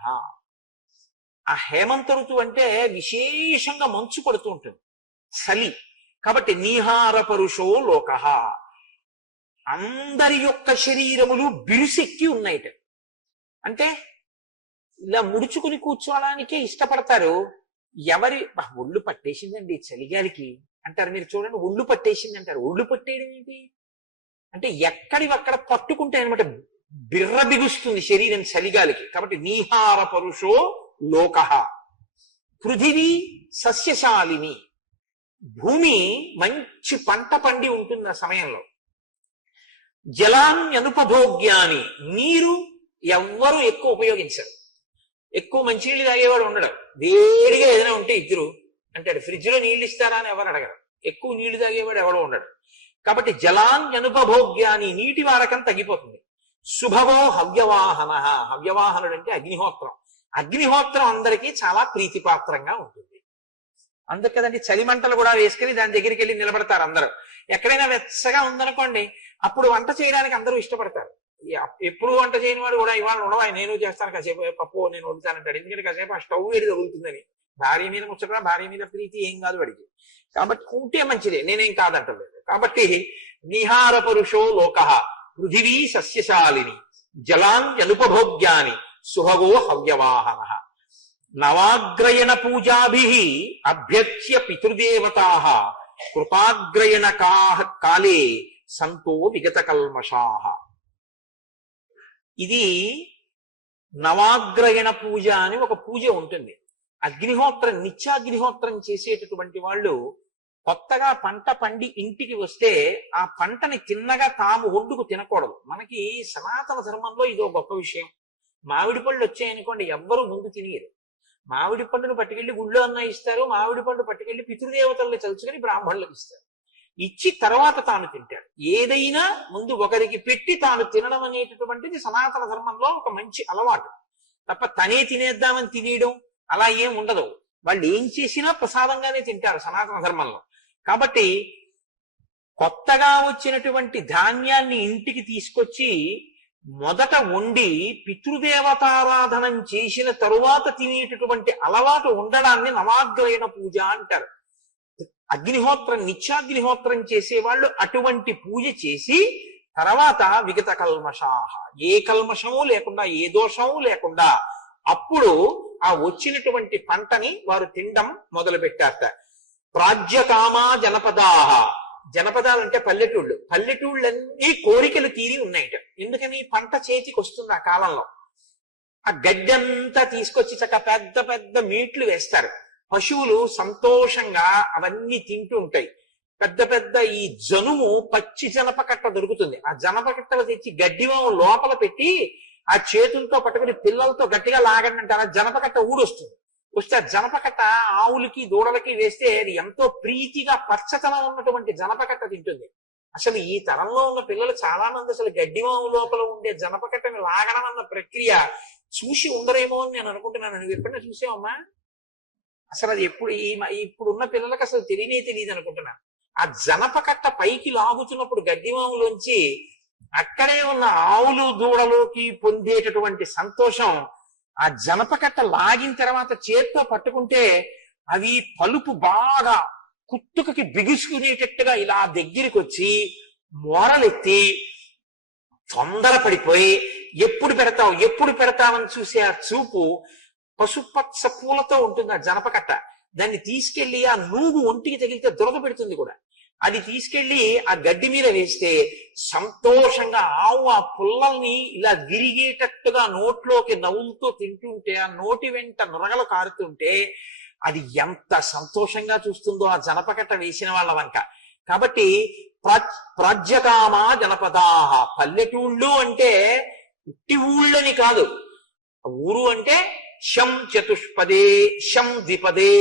ఆ హేమంత ఋతువు అంటే విశేషంగా మంచు పడుతూ ఉంటుంది, చలి. కాబట్టి నీహార పరుషో లోక, అందరి యొక్క శరీరములు బిరుసెక్కి ఉన్నాయిట. అంటే ఇలా ముడుచుకుని కూర్చోవడానికే ఇష్టపడతారు. ఎవరి ఒళ్ళు పట్టేసిందండి చలిగాలికి అంటారు. మీరు చూడండి, ఒళ్ళు పట్టేసింది అంటారు. ఒళ్ళు పట్టేయడం ఏంటి అంటే ఎక్కడివక్కడ పట్టుకుంటే అనమాట, బిర్ర బిగుస్తుంది శరీరం చలిగాలికి. కాబట్టి నీహార పరుషో లోక. పృథివీ సస్యశాలిని, భూమి మంచి పంట పండి ఉంటుంది ఆ సమయంలో. జలాన్యనుపభోగ్యాని, నీరు ఎవ్వరూ ఎక్కువ ఉపయోగించరు. ఎక్కువ మంచినీళ్ళు తాగేవాడు ఉండడు. వేడిగా ఏదైనా ఉంటే ఇద్దరు అంటాడు, ఫ్రిడ్జ్ లో నీళ్ళు ఇస్తారా అని ఎవరు అడగరు. ఎక్కువ నీళ్లు తాగేవాడు ఎవడో ఉండడు. కాబట్టి జలాన్యనుపభోగ్యాని, నీటి వాడకం తగ్గిపోతుంది. శుభగో హవ్యవాహన, హవ్యవాహనుడు అంటే అగ్నిహోత్రం. అగ్నిహోత్రం అందరికీ చాలా ప్రీతిపాత్రంగా ఉంటుంది. అందుకు కదండి చలిమంటలు కూడా వేసుకుని దాని దగ్గరికి వెళ్ళి నిలబడతారు అందరూ. ఎక్కడైనా వెచ్చగా ఉందనుకోండి, అప్పుడు వంట చేయడానికి అందరూ ఇష్టపడతారు. ఎప్పుడు వంట చేయని వాడు కూడా ఇవాళ ఉండవా నేను చేస్తాను కాసేపు పప్పు నేను వండుతానంటాడు. ఎందుకంటే కాసేపు ఆ స్టవ్ వేడి తగులుతుందని. భార్య మీద ముచ్చట, భార్య మీద ప్రీతి ఏం కాదు వాడికి. కాబట్టి ఉంటే మంచిదే, నేనేం కాదంటలేదు. కాబట్టి నిహార పురుషో లోక పృథివీ సస్యశాలిని జలాన్యనుపభోగ్యాని సుభగో హవ్యవాహన. నవాగ్రయణ పూజాభి అభ్యర్చ్య పితృదేవతా కృపాగ్రయణ కాలే సంతో విగత కల్మషాః. ఇది నవాగ్రయణ పూజ అని ఒక పూజ ఉంటుంది. అగ్నిహోత్రం, నిత్యాగ్నిహోత్రం చేసేటటువంటి వాళ్ళు కొత్తగా పంట పండి ఇంటికి వస్తే ఆ పంటని తిన్నగా తాము ఒడ్డుకు తినకూడదు. మనకి సనాతన ధర్మంలో ఇదో గొప్ప విషయం. మామిడి పళ్ళు వచ్చాయనుకోండి, ఎవ్వరూ ముందు తినేరు. మామిడి పండును పట్టుకెళ్లి గుళ్ళో అన్న ఇస్తారు, మామిడి పండు పట్టుకెళ్లి పితృదేవతల్ని తలుచుకొని బ్రాహ్మణులకు ఇస్తారు. ఇచ్చి తర్వాత తాను తింటాడు. ఏదైనా ముందు ఒకరికి పెట్టి తాను తినడం అనేటటువంటిది సనాతన ధర్మంలో ఒక మంచి అలవాటు. తప్ప తనే తినేద్దామని తినేయడం అలా ఏం ఉండదు. వాళ్ళు ఏం చేసినా ప్రసాదంగానే తింటారు సనాతన ధర్మంలో. కాబట్టి కొత్తగా వచ్చినటువంటి ధాన్యాన్ని ఇంటికి తీసుకొచ్చి మొదట వండి పితృదేవతారాధనం చేసిన తరువాత తినేటటువంటి అలవాటు ఉండడాన్ని నవాగ్రయణ పూజ అంటారు. అగ్నిహోత్రం, నిత్యాగ్నిహోత్రం చేసేవాళ్ళు అటువంటి పూజ చేసి తర్వాత విగత కల్మషాః, ఏ కల్మషము లేకుండా, ఏ దోషము లేకుండా అప్పుడు ఆ వచ్చినటువంటి పంటని వారు తినడం మొదలు పెట్టారట. ప్రాజ్యకామా జనపదాః, జనపదాలంటే పల్లెటూళ్ళు. పల్లెటూళ్ళన్నీ కోరికలు తీరి ఉన్నాయట. ఎందుకని? పంట చేతికి వస్తుంది ఆ కాలంలో. ఆ గడ్డంతా తీసుకొచ్చి చక్క పెద్ద పెద్ద మీట్లు వేస్తారు. పశువులు సంతోషంగా అవన్నీ తింటూ ఉంటాయి. పెద్ద పెద్ద ఈ జనుము పచ్చి జనపకట్ట దొరుకుతుంది. ఆ జనపకట్టలు తెచ్చి గడ్డివాము లోపల పెట్టి ఆ చేతులతో పట్టుకుని పిల్లలతో గట్టిగా లాగండి అంటారు. ఆ జనపకట్ట ఊడొస్తుంది. వస్తే ఆ జనపకట్ట ఆవులకి దూడలకి వేస్తే అది ఎంతో ప్రీతిగా పచ్చతనం ఉన్నటువంటి జనపకట్ట తింటుంది. అసలు ఈ తరంలో ఉన్న పిల్లలు చాలా మంది అసలు గడ్డివాము లోపల ఉండే జనపకట్టని లాగడం అన్న ప్రక్రియ చూసి ఉండరేమో అని నేను అనుకుంటున్నాను. నువ్వు ఎప్పుడైనా చూసావమ్మా? అసలు అది ఇప్పుడున్న పిల్లలకు అసలు తెలియదు అనుకుంటున్నాను. ఆ జనపకట్ట పైకి లాగుతున్నప్పుడు గడ్డివాములోంచి అక్కడే ఉన్న ఆవులు దూడలోకి పొందేటటువంటి సంతోషం, ఆ జనపకట్ట లాగిన తర్వాత చేత్తో పట్టుకుంటే అవి పలుపు బాగా కుత్తుకకి బిగుసుకునేటట్టుగా ఇలా దగ్గరికి వచ్చి మోరలెత్తి తొందరపడిపోయి ఎప్పుడు పెడతామని చూసే ఆ చూపు పసుపచ్చ పూలతో ఉంటుంది ఆ జనపకట్ట. దాన్ని తీసుకెళ్లి ఆ నూగు ఒంటికి తగిలితే దురద పెడుతుంది కూడా. అది తీసుకెళ్లి ఆ గడ్డి మీద వేస్తే సంతోషంగా ఆవు ఆ పుల్లల్ని ఇలా విరిగేటట్టుగా నోట్లోకి నవ్వులతో తింటుంటే, ఆ నోటి వెంట నురగలు కారుతుంటే అది ఎంత సంతోషంగా చూస్తుందో ఆ జనపకట్ట వేసిన వాళ్ళ వంక. కాబట్టి ప్రాజ్యకామా జనపదాహ, పల్లెటూళ్ళు అంటే ఉట్టి ఊళ్ళని కాదు. ఊరు అంటే శం చతుష్పదే శం ద్విపదే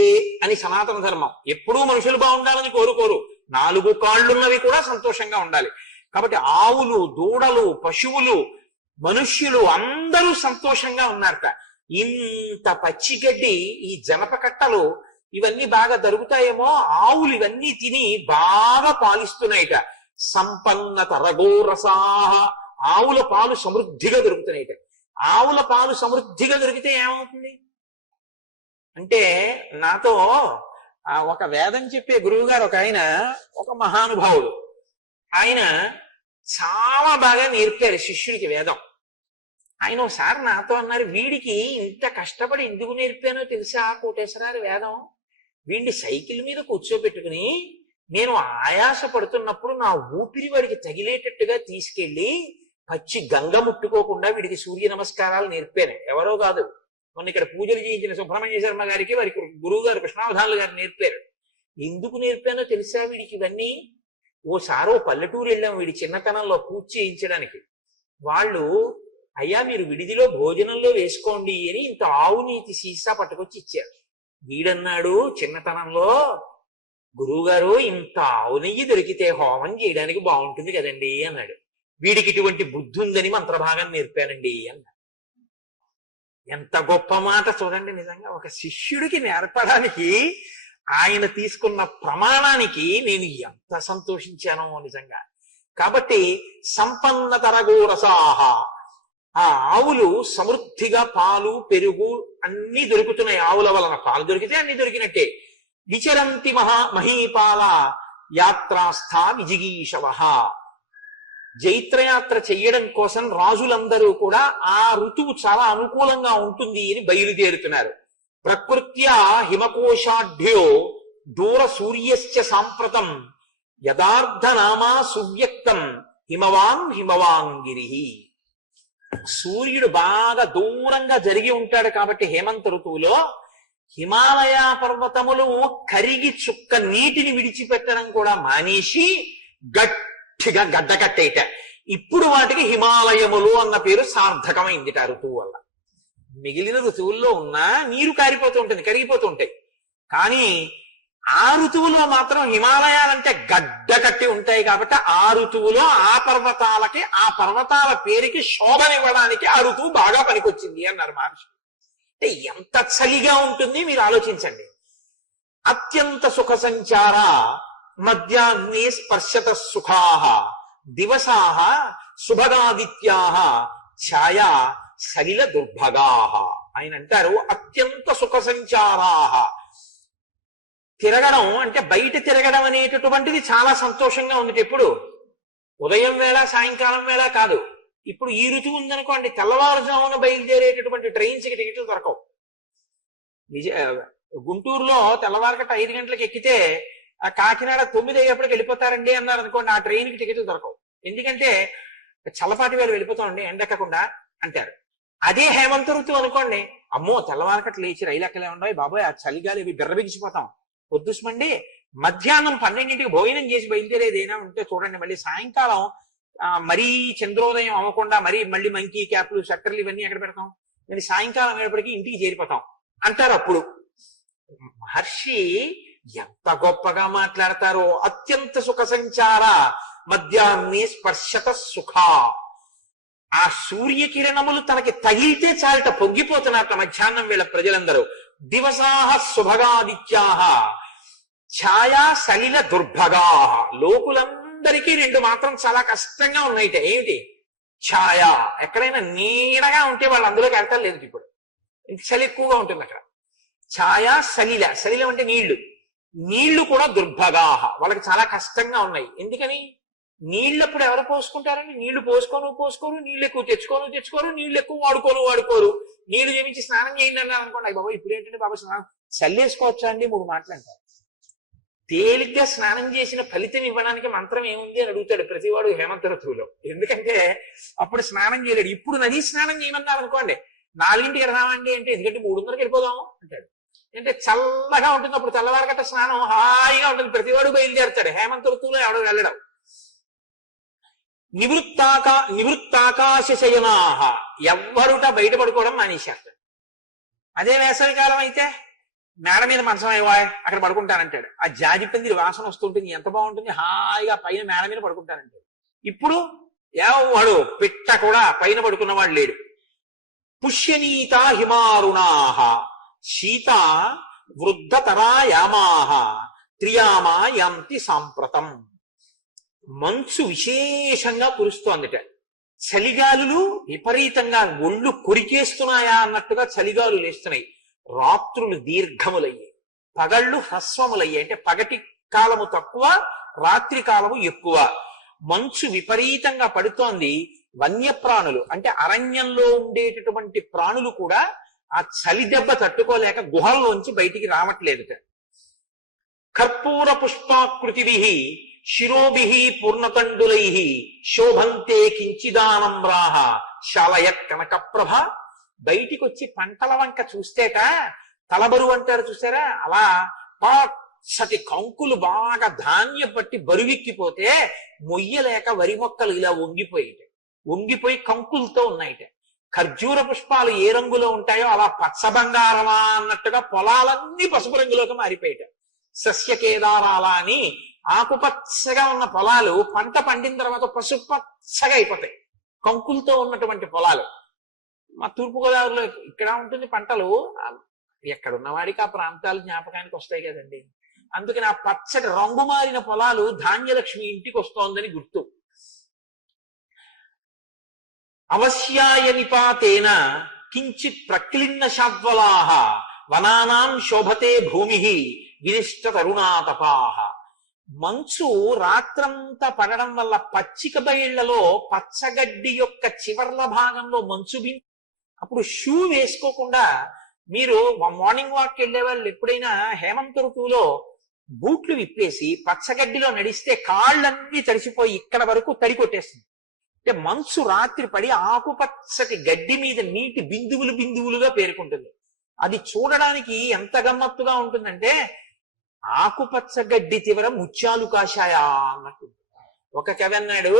అని సనాతన ధర్మం. ఎప్పుడూ మనుషులు బాగుండాలని కోరుకోరు, 4 కాళ్ళున్నవి కూడా సంతోషంగా ఉండాలి. కాబట్టి ఆవులు, దూడలు, పశువులు, మనుష్యులు అందరూ సంతోషంగా ఉన్నారట. ఇంత పచ్చిగడ్డి ఈ జనపకట్టలు ఇవన్నీ బాగా దొరుకుతాయేమో, ఆవులు ఇవన్నీ తిని బాగా పాలిస్తున్నాయిట. సంపన్న తరగోరసాహ, ఆవుల పాలు సమృద్ధిగా దొరుకుతున్నాయిట. ఆవుల పాలు సమృద్ధిగా దొరికితే ఏమవుతుంది అంటే, నాతో ఒక వేదం చెప్పే గురువు గారు ఒక ఆయన, ఒక మహానుభావుడు, ఆయన చాలా బాగా నేర్పారు శిష్యుడికి వేదం. ఆయన ఒకసారి నాతో అన్నారు, వీడికి ఇంత కష్టపడి ఎందుకు నేర్పానో తెలుసా కోటేశ్వరారు వేదం? వీడిని సైకిల్ మీద కూర్చోబెట్టుకుని నేను ఆయాస పడుతున్నప్పుడు నా ఊపిరి వాడికి తగిలేటట్టుగా తీసుకెళ్లి పచ్చి గంగ ముట్టుకోకుండా వీడికి సూర్య నమస్కారాలు నేర్పాను. ఎవరో కాదు, మొన్న ఇక్కడ పూజలు చేయించిన సుబ్రహ్మణ్య శర్మ గారికి వారికి గురువు గారు కృష్ణావధానులు గారు నేర్పారు. ఎందుకు నేర్పానో తెలుసా వీడికి ఇవన్నీ? ఓసారో పల్లెటూరు వెళ్ళాం వీడి చిన్నతనంలో పూజ చేయించడానికి. వాళ్ళు, అయ్యా మీరు విడిదిలో భోజనంలో వేసుకోండి అని ఇంత ఆవు నీతి సీసా పట్టుకొచ్చి ఇచ్చారు. వీడన్నాడు చిన్నతనంలో, గురువుగారు ఇంత ఆవు నెయ్యి దొరికితే హోమం చేయడానికి బాగుంటుంది కదండి అన్నాడు. వీడికి ఇటువంటి బుద్ధి ఉందని మంత్రభాగం నేర్పానండి అన్నాడు. ఎంత గొప్ప మాట చూడండి. నిజంగా ఒక శిష్యుడికి నేర్పడానికి ఆయన తీసుకున్న ప్రమాణానికి నేను ఎంత సంతోషించానో నిజంగా. కాబట్టి సంపన్న తరగోరసాహ, ఆ ఆవులు సమృద్ధిగా పాలు, పెరుగు అన్ని దొరుకుతున్నాయి. ఆవుల వలన పాలు దొరికితే అన్ని దొరికినట్టే. విచరంతి మహీపాల యాత్రాస్థా విజిగీషవ, జైత్రయాత్ర చెయ్యడం కోసం రాజులందరూ కూడా ఆ ఋతువు చాలా అనుకూలంగా ఉంటుంది అని బయలుదేరుతున్నారు. ప్రకృత్యా హిమకోశాఢ్యో దూర సూర్యస్య సాంప్రతం యథార్థనామా సువ్యక్తం హిమవాన్ హిమవాంగిరి. సూర్యుడు బాగా దూరంగా జరిగి ఉంటాడు కాబట్టి హేమంత ఋతువులో హిమాలయ పర్వతములు కరిగి చుక్క నీటిని విడిచిపెట్టడం కూడా మానేసి గట్టిగా గడ్డకట్టేట. ఇప్పుడు వాటికి హిమాలయములు అన్న పేరు సార్థకమైంది ఆ ఋతువు వల్ల. మిగిలిన ఋతువుల్లో ఉన్నా నీరు కారిపోతూ ఉంటుంది, కరిగిపోతూ ఉంటాయి. కానీ ఆ ఋతువులో మాత్రం హిమాలయాలంటే గడ్డ కట్టి ఉంటాయి కాబట్టి ఆ ఋతువులో ఆ పర్వతాలకి, ఆ పర్వతాల పేరుకి శోభనివ్వడానికి ఆ ఋతువు బాగా పనికొచ్చింది అన్నారు మహర్షి. అంటే ఎంత చలిగా ఉంటుంది మీరు ఆలోచించండి. అత్యంత సుఖ సంచార మధ్యాహ్నే స్పర్శత సుఖాహ దివసాహ శుభగాదిత్యాహ ఛాయా సలిల దుర్భగాహ. ఆయన అంటారు అత్యంత సుఖ సంచారాహ. తిరగడం అంటే బయట తిరగడం అనేటటువంటిది చాలా సంతోషంగా ఉంది. ఎప్పుడు ఉదయం వేళ సాయంకాలం వేళ కాదు. ఇప్పుడు ఈ ఋతువు ఉందనుకోండి, తెల్లవారుజామున బయలుదేరేటటువంటి ట్రైన్స్కి టికెట్లు దొరకవు. గుంటూరులో తెల్లవారకట్ట 5 గంటలకు ఎక్కితే ఆ కాకినాడ 9 అయ్యేప్పటికి వెళ్ళిపోతారండి అన్నారు అనుకోండి, ఆ ట్రైన్కి టికెట్లు దొరకవు. ఎందుకంటే చల్లపాటి వేళ వెళ్ళిపోతామండి ఎండెక్కకుండా అంటారు. అదే హేమంత ఋతువు అనుకోండి, అమ్మో తెల్లవారకట్ట లేచి రైలు ఎక్కలే ఉండవు బాబోయ్, ఆ చలిగాలి ఇవి బిర్రబిగిసిపోతాం, పొద్దుస్మండి. మధ్యాహ్నం 12ంటికి భోజనం చేసి బయలుదేరేది ఏదైనా ఉంటే చూడండి, మళ్ళీ సాయంకాలం మరీ చంద్రోదయం అవ్వకుండా మళ్ళీ మంకీ క్యాప్లు, షట్టర్లు ఇవన్నీ ఎక్కడ పెడతాం, మళ్ళీ సాయంకాలం అయ్యేప్పటికీ ఇంటికి చేరిపోతాం అంటారు. అప్పుడు మహర్షి ఎంత గొప్పగా మాట్లాడతారో. అత్యంత సుఖ సంచార మధ్యాహ్నే స్పర్శత సుఖ. ఆ సూర్యకిరణములు తనకి తగిలితే చాలట పొంగిపోతున్నట్ట మధ్యాహ్నం వేళ ప్రజలందరూ. దివసాహ శుభగాదిత్యాహ ఛాయా సలిల దుర్భగాహ. లోకులందరికీ 2 మాత్రం చాలా కష్టంగా ఉన్నాయిట. ఏమిటి? ఛాయా, ఎక్కడైనా నీడగా ఉంటే వాళ్ళు అందులోకి వెళ్తారు లేదు. ఇప్పుడు ఇంత చలి ఎక్కువగా ఉంటుంది అక్కడ. ఛాయా సలిల, సలిలం అంటే నీళ్లు, నీళ్లు కూడా దుర్భగాహ, వాళ్ళకి చాలా కష్టంగా ఉన్నాయి. ఎందుకని? నీళ్ళప్పుడు ఎవరు పోసుకుంటారండి? నీళ్లు పోసుకోరు, నీళ్ళు ఎక్కువ తెచ్చుకోరు, నీళ్ళు ఎక్కువ వాడుకోరు. నీళ్లు చేపించి స్నానం చేయండి అన్నారు అనుకోండి, అయ్యి బాబా ఇప్పుడు ఏంటంటే బాబా స్నానం చల్లేసుకోవచ్చా అండి? 3 మాటలంటారు. తేలిగ్గా స్నానం చేసిన ఫలితం ఇవ్వడానికి మంత్రం ఏముంది అని అడుగుతాడు ప్రతివాడు హేమంత ఋతువులో. ఎందుకంటే అప్పుడు స్నానం చేయలేడు. ఇప్పుడు నది స్నానం చేయమన్నారు అనుకోండి, 4ంటికి వెళ్దామండి అంటే, ఎందుకంటే 3:30కి వెళ్ళిపోదాము అంటాడు. అంటే చల్లగా ఉంటుంది, అప్పుడు తెల్లవారగట్ట స్నానం హాయిగా ఉంటుంది, ప్రతివాడు బయలుదేరుతాడు. హేమంత ఋతువులో ఎవడు వెళ్ళడం. నివృత్తాకాశ శయనాహ, ఎవ్వరుట బయట పడుకోవడం మానేశారు. అదే వేసవికాలం అయితే మేడ మీద మంచం అయ్యా అక్కడ పడుకుంటానంటాడు. ఆ జాజి పందిరి వాసన వస్తుంటుంది, ఎంత బాగుంటుంది, హాయిగా పైన మేడ మీద పడుకుంటానంటాడు. ఇప్పుడు ఎవడు పిట్ట కూడా పైన పడుకున్నవాడు లేడు. పుష్యనీత హిమారుణాహ శీత వృద్ధతరాయామాహ త్రియామా యాంతి సాంప్రతం. మంచు విశేషంగా కురుస్తోందిట. చలిగాలులు విపరీతంగా ఒళ్ళు కొరికేస్తున్నాయా అన్నట్టుగా చలిగాలు లేస్తున్నాయి. రాత్రులు దీర్ఘములయ్యాయి, పగళ్ళు హ్రస్వములయ్యాయి. అంటే పగటి కాలము తక్కువ, రాత్రి కాలము ఎక్కువ. మంచు విపరీతంగా పడుతోంది. వన్యప్రాణులు అంటే అరణ్యంలో ఉండేటటువంటి ప్రాణులు కూడా ఆ చలి దెబ్బ తట్టుకోలేక గుహల్లోంచి బయటికి రావట్లేదుట. కర్పూర పుష్పాకృతిభి శిరోభి పూర్ణతండులై శోభంతే కించిదానంబ్రాహ శాలయత్ కనకప్రభ. బయటికి వచ్చి పంటల వంక చూస్తేట తలబరువు అంటారు చూసారా, అలా పచ్చటి కంకులు బాగా ధాన్యం పట్టి బరువెక్కిపోతే మొయ్యలేక వరి మొక్కలు ఇలా వంగిపోయి కంకులతో ఉన్నాయిట. ఖర్జూర పుష్పాలు ఏ రంగులో ఉంటాయో అలా పచ్చబంగారమా అన్నట్టుగా పొలాలన్నీ పసుపు రంగులోకి మారిపోయాట. సస్యకేదారాల అని ఆకుపచ్చగా ఉన్న పొలాలు పంట పండిన తర్వాత పసుపు పచ్చగా అయిపోతాయి, కంకులతో ఉన్నటువంటి పొలాలు. మా తూర్పుగోదావరిలో ఇక్కడ ఉంటుంది పంటలు, ఎక్కడున్న వాడికి ఆ ప్రాంతాలు జ్ఞాపకానికి వస్తాయి కదండి. అందుకని ఆ పచ్చటి రంగు మారిన పొలాలు ధాన్యలక్ష్మి ఇంటికి వస్తోందని గుర్తు. అవశ్యాయ నిపాతేన కించిత్ ప్రక్లిన్న శాద్వలాహ వనానాం శోభతే భూమి వినిష్ట తరుణాతపాహ. మంచు రాత్రంతా పడడం వల్ల పచ్చిక బయళ్లలో పచ్చగడ్డి యొక్క చివర్ల భాగంలో మంచు అప్పుడు షూ వేసుకోకుండా మీరు మార్నింగ్ వాక్ వెళ్ళే వాళ్ళు ఎప్పుడైనా హేమంత ఋతువులో బూట్లు విప్పేసి పచ్చగడ్డిలో నడిస్తే కాళ్ళన్నీ తడిసిపోయి ఇక్కడ వరకు తడి కొట్టేస్తుంది. అంటే మంచు రాత్రి పడి ఆకుపచ్చటి గడ్డి మీద నీటి బిందువులుగా పేరుకుంటుంది. అది చూడడానికి ఎంత గమ్మత్తుగా ఉంటుందంటే ఆకుపచ్చ గడ్డి చివర ముత్యాలు కాశాయా అన్నట్టు. ఒక కవి అన్నాడు,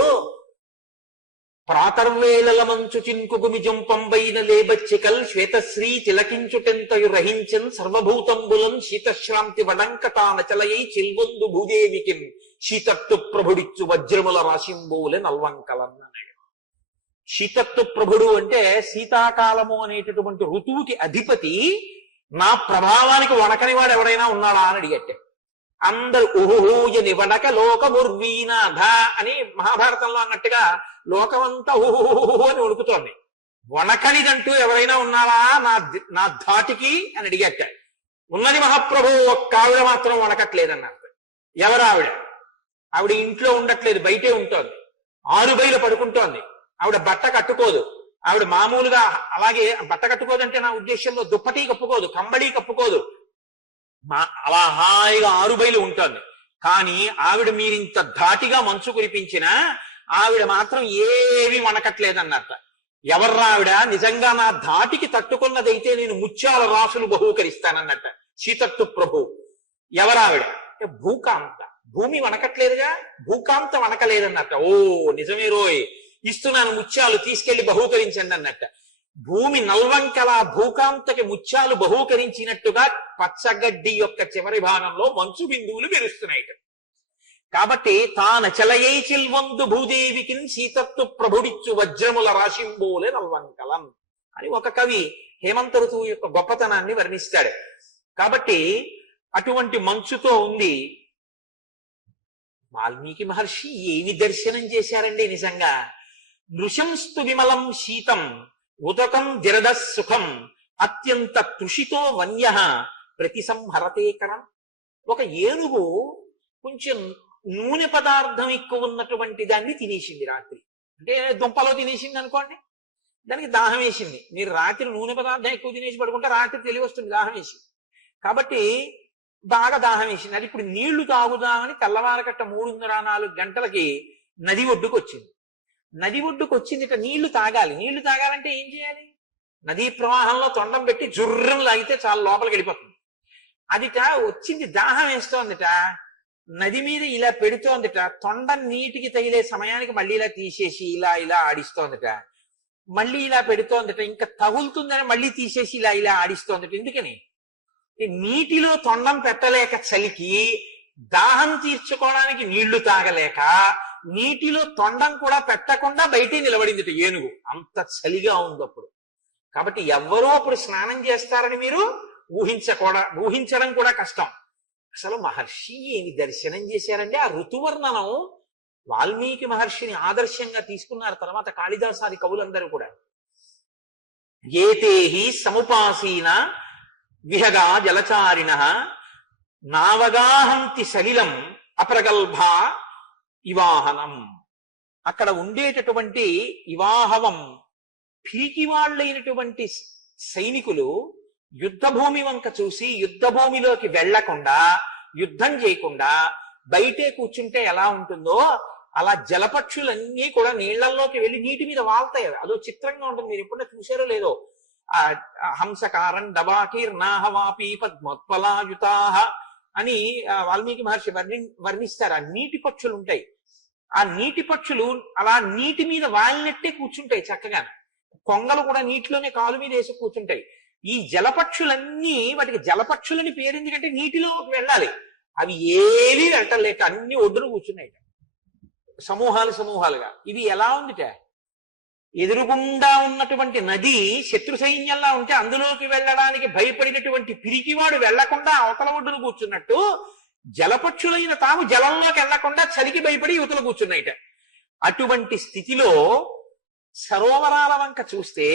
ప్రాతర్వేళల మంచు చింకుగుమి జంపంబైన లేబచ్చికల్ శ్వేతశ్రీ తిలకించుటెంతయు రహించన్ సర్వభూతంబులం శీతశ్రాంతి వడంకటానచలయై చిల్వొందు భూదేవికి శీతత్తు ప్రభుడిచ్చు వజ్రముల రాశింబోలే నల్వంకలన్నాడు. శీతత్తు ప్రభుడు అంటే శీతాకాలము అనేటటువంటి ఋతువుకి అధిపతి. నా ప్రభావానికి వణకని వాడు ఎవడైనా ఉన్నాడా అని అడిగట్టే. అందరు ఊహూయని వడక లోకముర్వీనాథ అని మహాభారతంలో అన్నట్టుగా లోకమంతా ఊహూ అని వణుకుతోంది. వణకనిదంటూ ఎవరైనా ఉన్నారా నా ధాటికి అని అడిగట్ట. ఉన్నది మహాప్రభు, ఒక్క ఆవిడ మాత్రం వణకట్లేదన్నారు. ఎవరావిడ? ఆవిడ ఇంట్లో ఉండట్లేదు, బయటే ఉంటోంది, 6 బయలు పడుకుంటోంది. ఆవిడ బట్ట కట్టుకోదు. ఆవిడ మామూలుగా అలాగే బట్ట కట్టుకోదంటే నా ఉద్దేశంలో దుప్పటి కప్పుకోదు, కంబళి కప్పుకోదు, అలా హాయిగా 6 బయలు ఉంటుంది. కానీ ఆవిడ మీరింత ధాటిగా మంచు కురిపించినా ఆవిడ మాత్రం ఏమీ వణకట్లేదన్నట్ట. ఎవర్రా ఆవిడ? నిజంగా నా ధాటికి తట్టుకున్నదైతే నేను ముత్యాల రాసులు బహూకరిస్తానన్నట్ట శీతత్తు ప్రభు. ఎవరావిడ? అంటే భూకాంత. భూమి వణకట్లేదుగా, భూకాంత వణకలేదన్నట్ట. ఓ నిజమే రోయ్, ఇస్తున్నాను ముత్యాలు, తీసుకెళ్లి బహూకరించండి అన్నట్ట. భూమి నల్వంకల భూకాంతకి ముత్యాలు బహూకరించినట్టుగా పచ్చగడ్డి యొక్క చివరి భాగంలో మంచు బిందువులు మెరుస్తున్నాయి. కాబట్టి తానచలయై చిల్వందు భూదేవికి సీతత్తు ప్రభుడిచ్చు వజ్రముల రాశింబోలే నల్వంకలం అని ఒక కవి హేమంత ఋతువు యొక్క గొప్పతనాన్ని వర్ణిస్తాడు. కాబట్టి అటువంటి మంచుతో ఉంది. వాల్మీకి మహర్షి ఏమి దర్శనం చేశారండి నిజంగా. నృశంస్తు విమలం శీతం ఉదకం జరద సుఖం అత్యంత తుషితో వన్య ప్రతి సంహరతేకరం. ఒక ఏనుగు కొంచెం నూనె పదార్థం ఎక్కువ ఉన్నటువంటి దాన్ని తినేసింది రాత్రి. అంటే దుంపలో తినేసింది అనుకోండి, దానికి దాహం వేసింది. మీరు రాత్రి నూనె పదార్థం ఎక్కువ తినేసి పడుకుంటే రాత్రి తెలివి వస్తుంది దాహం వేసి. కాబట్టి బాగా దాహం వేసింది. అది ఇప్పుడు నీళ్లు తాగుదామని తెల్లవారకట్ట 3:30-4 గంటలకి నది ఒడ్డుకు వచ్చింది. నది ఒడ్డుకు వచ్చింది, ఇక నీళ్లు తాగాలి. నీళ్లు తాగాలంటే ఏం చేయాలి? నదీ ప్రవాహంలో తొండం పెట్టి జుర్రం లాగితే చాలా లోపలికి వెళ్ళిపోతుంది. అదిట వచ్చింది, దాహం వేస్తోందిట, నది మీద ఇలా పెడుతోందిట, తొండం నీటికి తగిలే సమయానికి మళ్ళీ ఇలా తీసేసి ఇలా ఇలా ఆడిస్తోందిట, మళ్ళీ ఇలా పెడుతోందిట, ఇంకా తగులుతుందని మళ్ళీ తీసేసి ఇలా ఇలా ఆడిస్తోందిట. ఎందుకని? నీటిలో తొండం పెట్టలేక చలికి, దాహం తీర్చుకోవడానికి నీళ్లు తాగలేక, నీటిలో తొండం కూడా పెట్టకుండా బయటే నిలబడిందిట ఏనుగు. అంత చలిగా ఉంది అప్పుడు. కాబట్టి ఎవ్వరూ అప్పుడు స్నానం చేస్తారని మీరు ఊహించడం కూడా కష్టం. అసలు మహర్షి ఏమి దర్శనం చేశారంటే ఆ ఋతువర్ణనం వాల్మీకి మహర్షిని ఆదర్శంగా తీసుకున్నారు. తర్వాత కాళిదాసాది కవులందరూ కూడా ఏతేహి సముపాసీన విహగా జలచారిణ నావగాహంతి సలిలం అప్రగల్భ ఇవాహనం. అక్కడ ఉండేటటువంటి ఇవాహవం పిరికి వాళ్ళైనటువంటి సైనికులు యుద్ధభూమి వంక చూసి యుద్ధభూమిలోకి వెళ్లకుండా, యుద్ధం చేయకుండా బయటే కూర్చుంటే ఎలా ఉంటుందో అలా జలపక్షులన్నీ కూడా నీళ్లలోకి వెళ్ళి నీటి మీద వాళ్తాయి. అదో చిత్రంగా ఉంటుంది. మీరు ఎప్పుడైనా చూసారో లేదో, ఆ హంసకారం డబాకీర్ నాహవాపి పద్మోత్పలాయుతాహ అని వాల్మీకి మహర్షి వర్ణిస్తారు. ఆ నీటి పక్షులు ఉంటాయి. ఆ నీటి పక్షులు అలా నీటి మీద వాలినట్టే కూర్చుంటాయి చక్కగా. కొంగలు కూడా నీటిలోనే కాలు మీద వేసి కూర్చుంటాయి. ఈ జలపక్షులన్నీ, వాటికి జలపక్షులని పేరు ఎందుకంటే నీటిలోకి వెళ్ళాలి. అవి ఏవి వెళ్ళలేక అన్ని ఒడ్డును కూర్చున్నాయి సమూహాలుగా. ఇవి ఎలా ఉందిట, ఎదురుగుండా ఉన్నటువంటి నది శత్రు సైన్యంలా ఉంటే అందులోకి వెళ్ళడానికి భయపడినటువంటి పిరికివాడు వెళ్లకుండా అవతల ఒడ్డును కూర్చున్నట్టు, జలపక్షులైన తాము జలంలోకి వెళ్లకుండా చలికి భయపడి యువతలు కూర్చున్నాయిట. అటువంటి స్థితిలో సరోవరాల వంక చూస్తే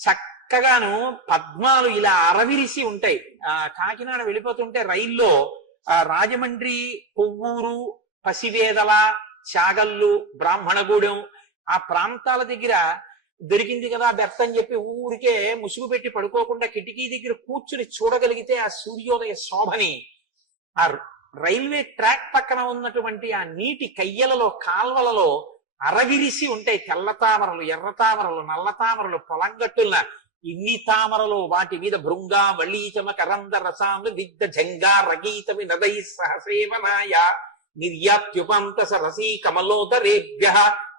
చక్కగాను పద్మాలు ఇలా అరవిరిసి ఉంటాయి. కాకినాడ వెళ్ళిపోతుంటే రైల్లో రాజమండ్రి, కొవ్వూరు, పసివేదల, చాగల్లు, బ్రాహ్మణగూడెం ఆ ప్రాంతాల దగ్గర దొరికింది కదా బెర్త్ అని చెప్పి ఊరికే ముసుగు పెట్టి పడుకోకుండా కిటికీ దగ్గర కూర్చుని చూడగలిగితే ఆ సూర్యోదయ శోభని, ఆ రైల్వే ట్రాక్ పక్కన ఉన్నటువంటి ఆ నీటి కయ్యలలో, కాల్వలలో అరవిరిసి ఉంటాయి తెల్ల తామరలు, ఎర్ర తామరలు, నల్ల తామరలు, పొలంగట్టుల ఇన్ని తామరలు. వాటి మీద భృంగ వళీచమ కరంద రసాములు విద్ద జంగా రగీతమి నదై సహసేవనాయ నిర్యాత్యుపంత సరసీ కమలోదరేభ్య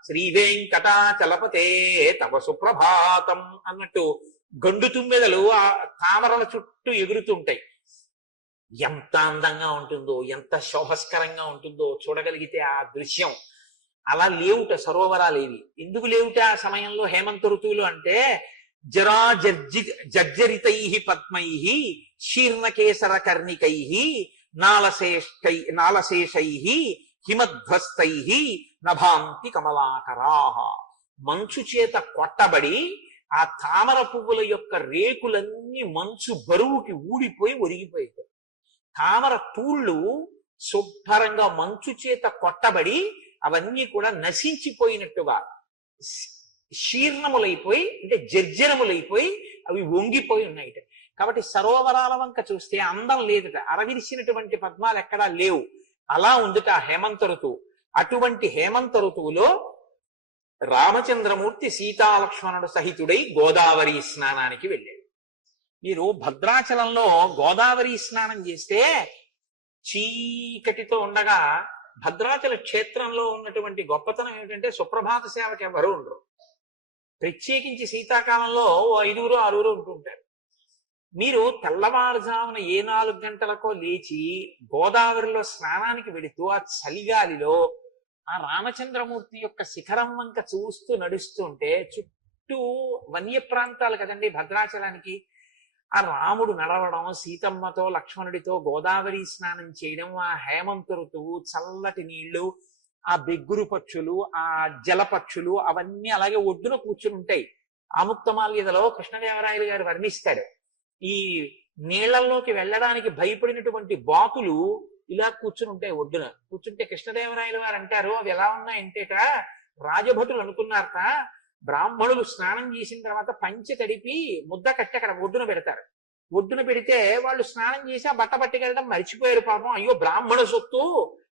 శ్రీ వెంకటాచలపతే తవ సుప్రభాతం అన్నట్టు గండు తుమ్మెదలు ఆ తామరల చుట్టూ ఎగురుతుంటాయి. ఎంత అందంగా ఉంటుందో, ఎంత శోభస్కరంగా ఉంటుందో చూడగలిగితే ఆ దృశ్యం. అలా లేవుట సరోవరాలేవి. ఎందుకు లేవుట ఆ సమయంలో హేమంత ఋతువులు అంటే, జర్జరితై పద్మై శీర్ణకేసర కర్ణికై నాలశేషై హిమధ్వస్తై నభాంతి కమలాకరా. మంచు చేత కొట్టబడి ఆ తామర పువ్వుల యొక్క రేకులన్నీ మంచు బరువుకి ఊడిపోయి ఒరిగిపోయాయి. తామర పూళ్ళు శుభ్రంగా మంచు చేత కొట్టబడి అవన్నీ కూడా నశించిపోయినట్టుగా శీర్ణములైపోయి, అంటే జర్జరములైపోయి అవి వంగిపోయి ఉన్నాయిట. కాబట్టి సరోవరాల వంక చూస్తే అందం లేదుట, అరవిరిసినటువంటి పద్మాలు ఎక్కడా లేవు. అలా ఉందిట హేమంత ఋతువు. అటువంటి హేమంత ఋతువులో రామచంద్రమూర్తి సీతాలక్ష్మణుడు సహితుడై గోదావరి స్నానానికి వెళ్ళాడు. మీరు భద్రాచలంలో గోదావరి స్నానం చేస్తే చీకటితో ఉండగా, భద్రాచల క్షేత్రంలో ఉన్నటువంటి గొప్పతనం ఏమిటంటే సుప్రభాత సేవకి ఎవరు ఉండరు. ప్రత్యేకించి శీతాకాలంలో 5 6 ఉంటుంటారు. మీరు తెల్లవారుజామున 4 గంటలకో లేచి గోదావరిలో స్నానానికి వెళుతూ ఆ చలిగాలిలో ఆ రామచంద్రమూర్తి యొక్క శిఖరం వంక చూస్తూ నడుస్తుంటే, చుట్టూ వన్య ప్రాంతాలు కదండి భద్రాచలానికి, ఆ రాముడు నడవడం, సీతమ్మతో లక్ష్మణుడితో గోదావరి స్నానం చేయడం, ఆ హేమంత ఋతువు, చల్లటి నీళ్లు, ఆ బెగ్గురు పక్షులు, ఆ జల పక్షులు అవన్నీ అలాగే ఒడ్డున కూర్చుని ఉంటాయి. ఆముక్తమాల్యదలో కృష్ణదేవరాయలు గారు వర్ణిస్తాడు. ఈ నీళ్లలోకి వెళ్ళడానికి భయపడినటువంటి బాతులు ఇలా కూర్చుని ఉంటాయి ఒడ్డున. కూర్చుంటే కృష్ణదేవరాయలు వారు అంటారు, అవి ఎలా ఉన్నాయంటేట, రాజభటులు అనుకున్నారట బ్రాహ్మణులు స్నానం చేసిన తర్వాత పంచె తడిపి ముద్ద కట్టి అక్కడ ఒడ్డున పెడతారు. ఒడ్డున పెడితే వాళ్ళు స్నానం చేసి ఆ బట్ట పట్టుకెళ్ళడం మర్చిపోయారు పాపం. అయ్యో బ్రాహ్మణ సొత్తు,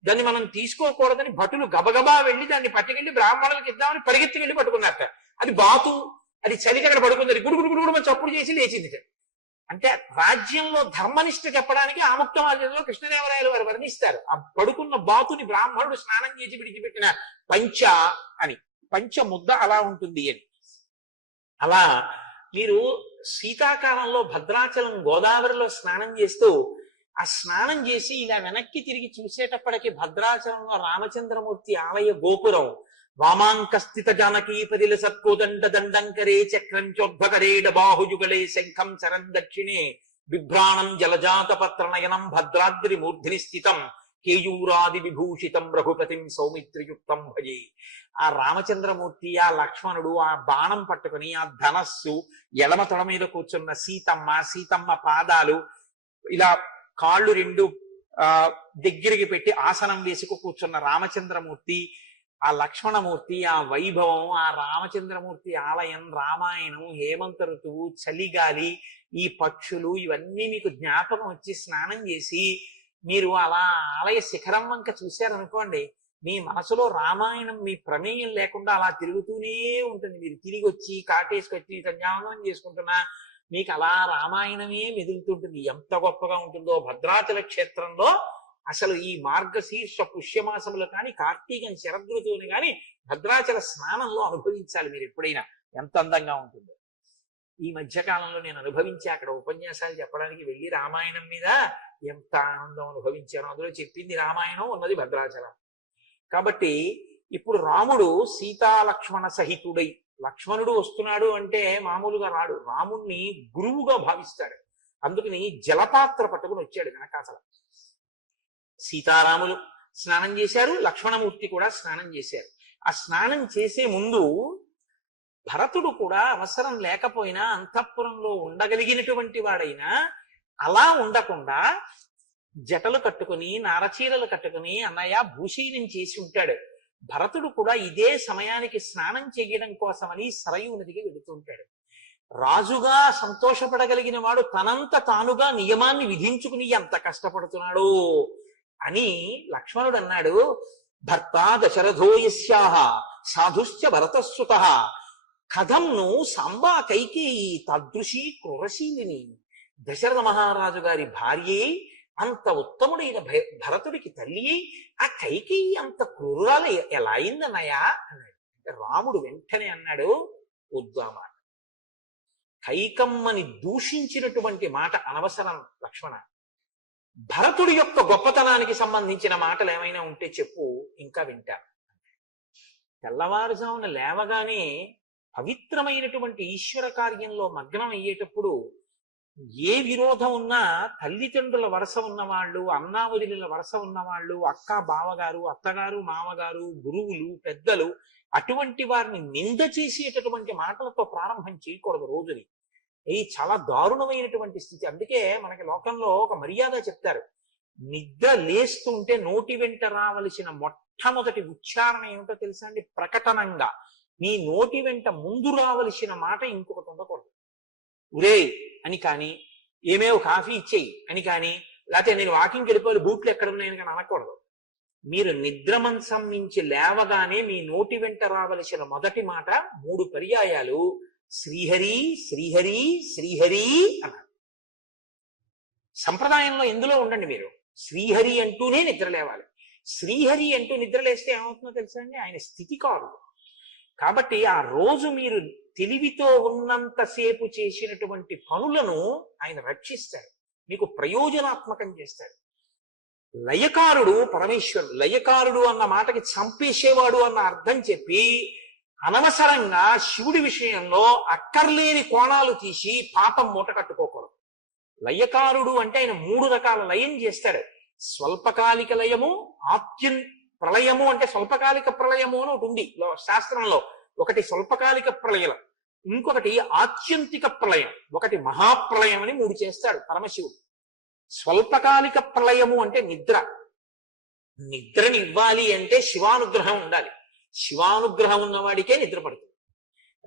దాన్ని మనం తీసుకోకూడదని భటులు గబగబా వెళ్ళి దాన్ని పట్టుకెళ్ళి బ్రాహ్మణులకు ఇద్దామని పరిగెత్తి వెళ్ళి పట్టుకున్నారట. అది బాతు, అది చలికి అక్కడ పడుకుంది, గుడుగుడు గుడుగుడు చప్పుడు చేసి లేచింది. అంటే రాజ్యంలో ధర్మనిష్ట చెప్పడానికి ఆముక్తమాల్యంలో కృష్ణదేవరాయలు వారు వర్ణిస్తారు. ఆ పడుకున్న బాతుని బ్రాహ్మణుడు స్నానం చేసి విడిచిపెట్టిన పంచ అని, పంచ ముద్ద అలా ఉంటుంది అని. అలా మీరు శీతాకాలంలో భద్రాచలం గోదావరిలో స్నానం చేస్తూ ఆ స్నానం చేసి ఇలా వెనక్కి తిరిగి చూసేటప్పటికి భద్రాచలంలో రామచంద్రమూర్తి ఆలయ గోపురం వామాంకస్థిత జానకీ పరిల సత్కోదండ దండంకరే చక్రంచోద్భకరేడ బాహుజుగళే శంఖం శరం దక్షిణే బిభ్రాణం జలజాత పత్ర నయనం భద్రాద్రి మూర్ధిని స్థితం కేయూరాది విభూషితం రఘుపతిం సౌమిత్రియుక్తం భజే. ఆ రామచంద్రమూర్తి, ఆ లక్ష్మణుడు ఆ బాణం పట్టుకుని, ఆ ధనస్సు, ఎడమ తొడ మీద కూర్చున్న సీతమ్మ, సీతమ్మ పాదాలు ఇలా కాళ్ళు రెండు దగ్గరికి పెట్టి ఆసనం వేసుకు కూర్చున్న రామచంద్రమూర్తి, ఆ లక్ష్మణమూర్తి, ఆ వైభవం, ఆ రామచంద్రమూర్తి ఆలయం, రామాయణం, హేమంత ఋతువు, చలిగాలి, ఈ పక్షులు, ఇవన్నీ మీకు జ్ఞాపకం వచ్చి స్నానం చేసి మీరు అలా ఆలయ శిఖరం వంక చూశారనుకోండి, మీ మనసులో రామాయణం మీ ప్రమేయం లేకుండా అలా తిరుగుతూనే ఉంటుంది. మీరు తిరిగి వచ్చి కాటేసుకొచ్చి సంధ్యావందనం చేసుకుంటున్నా మీకు అలా రామాయణమే మెదులుతుంటుంది. ఎంత గొప్పగా ఉంటుందో భద్రాచల క్షేత్రంలో. అసలు ఈ మార్గశీర్ష పుష్యమాసములు కానీ కార్తీకం శరదృతువుని కానీ భద్రాచల స్నానంలో అనుభవించాలి మీరు ఎప్పుడైనా, ఎంత అందంగా ఉంటుందో. ఈ మధ్యకాలంలో నేను అనుభవించి అక్కడ ఉపన్యాసాలు చెప్పడానికి వెళ్ళి రామాయణం మీద ఎంత ఆనందం అనుభవించాను. అందులో చెప్పింది రామాయణం, ఉన్నది భద్రాచలం. కాబట్టి ఇప్పుడు రాముడు సీతాలక్ష్మణ సహితుడై, లక్ష్మణుడు వస్తున్నాడు అంటే మామూలుగా రాడు, రాముణ్ణి గురువుగా భావిస్తాడు. అందుకని జలపాత్ర పట్టుకుని వచ్చాడు వెనకాసల. సీతారాములు స్నానం చేశారు, లక్ష్మణమూర్తి కూడా స్నానం చేశారు. ఆ స్నానం చేసే ముందు భరతుడు కూడా అవసరం లేకపోయినా అంతఃపురంలో ఉండగలిగినటువంటి వాడైనా అలా ఉండకుండా జటలు కట్టుకుని నారచీరలు కట్టుకుని అన్నయ్య భూషీనం చేసి ఉంటాడు. భరతుడు కూడా ఇదే సమయానికి స్నానం చెయ్యడం కోసమని సరయూ నదికి వెళుతుంటాడు. రాజుగా సంతోషపడగలిగిన వాడు తనంత తానుగా నియమాన్ని విధించుకుని ఎంత కష్టపడుతున్నాడు అని లక్ష్మణుడు అన్నాడు. భర్త దశరథో యస్యాః సాధుశ్చ భరతశ్రుతః కథంను సాంబా కైకేయి తాదృశీ క్రూరశీలిని. దశరథ మహారాజు గారి భార్యే అంత ఉత్తముడైన భరతుడికి తల్లి, ఆ కైకేయి అంత క్రూరాలు ఎలా అయిందన్నయ్యా అన్నాడు. రాముడు వెంటనే అన్నాడు, వద్దు ఆ మాట, కైకమ్మని దూషించినటువంటి మాట అనవసరం లక్ష్మణ. భరతుడి యొక్క గొప్పతనానికి సంబంధించిన మాటలు ఏమైనా ఉంటే చెప్పు, ఇంకా వింటా. తెల్లవారుజామున లేవగానే పవిత్రమైనటువంటి ఈశ్వర కార్యంలో మగ్నం అయ్యేటప్పుడు ఏ విరోధం ఉన్నా తల్లిదండ్రుల వరస ఉన్నవాళ్ళు, అన్నావదిల వరస ఉన్నవాళ్ళు, అక్క బావగారు, అత్తగారు, మామగారు, గురువులు, పెద్దలు, అటువంటి వారిని నింద చేసేటటువంటి మాటలతో ప్రారంభం చేయకూడదు రోజుని. ఇది చాలా దారుణమైనటువంటి స్థితి. అందుకే మనకి లోకంలో ఒక మర్యాద చెప్తారు, నిద్ర లేస్తుంటే నోటి వెంట రావలసిన మొట్టమొదటి ఉచ్చారణ ఏమిటో తెలుసా అండి? ప్రకటనంగా నీ నోటి వెంట ముందు రావలసిన మాట ఇంకొకటి ఉండకూడదు. ఉరే అని కానీ, ఏమేవో కాఫీ ఇచ్చేయి అని కానీ, లేకపోతే నేను వాకింగ్కి వెళ్ళిపోయి బూట్లు ఎక్కడ ఉన్నాయని కానీ అనకూడదు. మీరు నిద్రమంచం నుంచి లేవగానే మీ నోటి వెంట రావలసిన మొదటి మాట 3 పర్యాయాలు శ్రీహరి శ్రీహరి శ్రీహరి అన్నారు. సంప్రదాయంలో ఎందులో ఉండండి, మీరు శ్రీహరి అంటూనే నిద్ర లేవాలి. శ్రీహరి అంటూ నిద్ర లేస్తే ఏమవుతుందో తెలుసా అండి? ఆయన స్థితి కాదు. కాబట్టి ఆ రోజు మీరు తెలివితో ఉన్నంతసేపు చేసినటువంటి పనులను ఆయన రక్షిస్తాడు, మీకు ప్రయోజనాత్మకం చేస్తాడు. లయకారుడు పరమేశ్వరుడు. లయకారుడు అన్న మాటకి చంపేసేవాడు అన్న అర్థం చెప్పి అనవసరంగా శివుడి విషయంలో అక్కర్లేని కోణాలు తీసి పాపం మూట కట్టుకోకూడదు. లయకారుడు అంటే ఆయన 3 రకాల లయం చేస్తాడు. స్వల్పకాలిక లయము, ప్రళయము అంటే స్వల్పకాలిక ప్రళయము అని ఒకటి ఉంది శాస్త్రంలో. ఒకటి స్వల్పకాలిక ప్రళయం, ఇంకొకటి ఆత్యంతిక ప్రళయం, ఒకటి మహాప్రళయం అని 3 చేస్తాడు పరమశివుడు. స్వల్పకాలిక ప్రళయము అంటే నిద్ర, నిద్రని ఇవ్వాలి అంటే శివానుగ్రహం ఉండాలి. శివానుగ్రహం ఉన్నవాడికే నిద్ర పడుతుంది.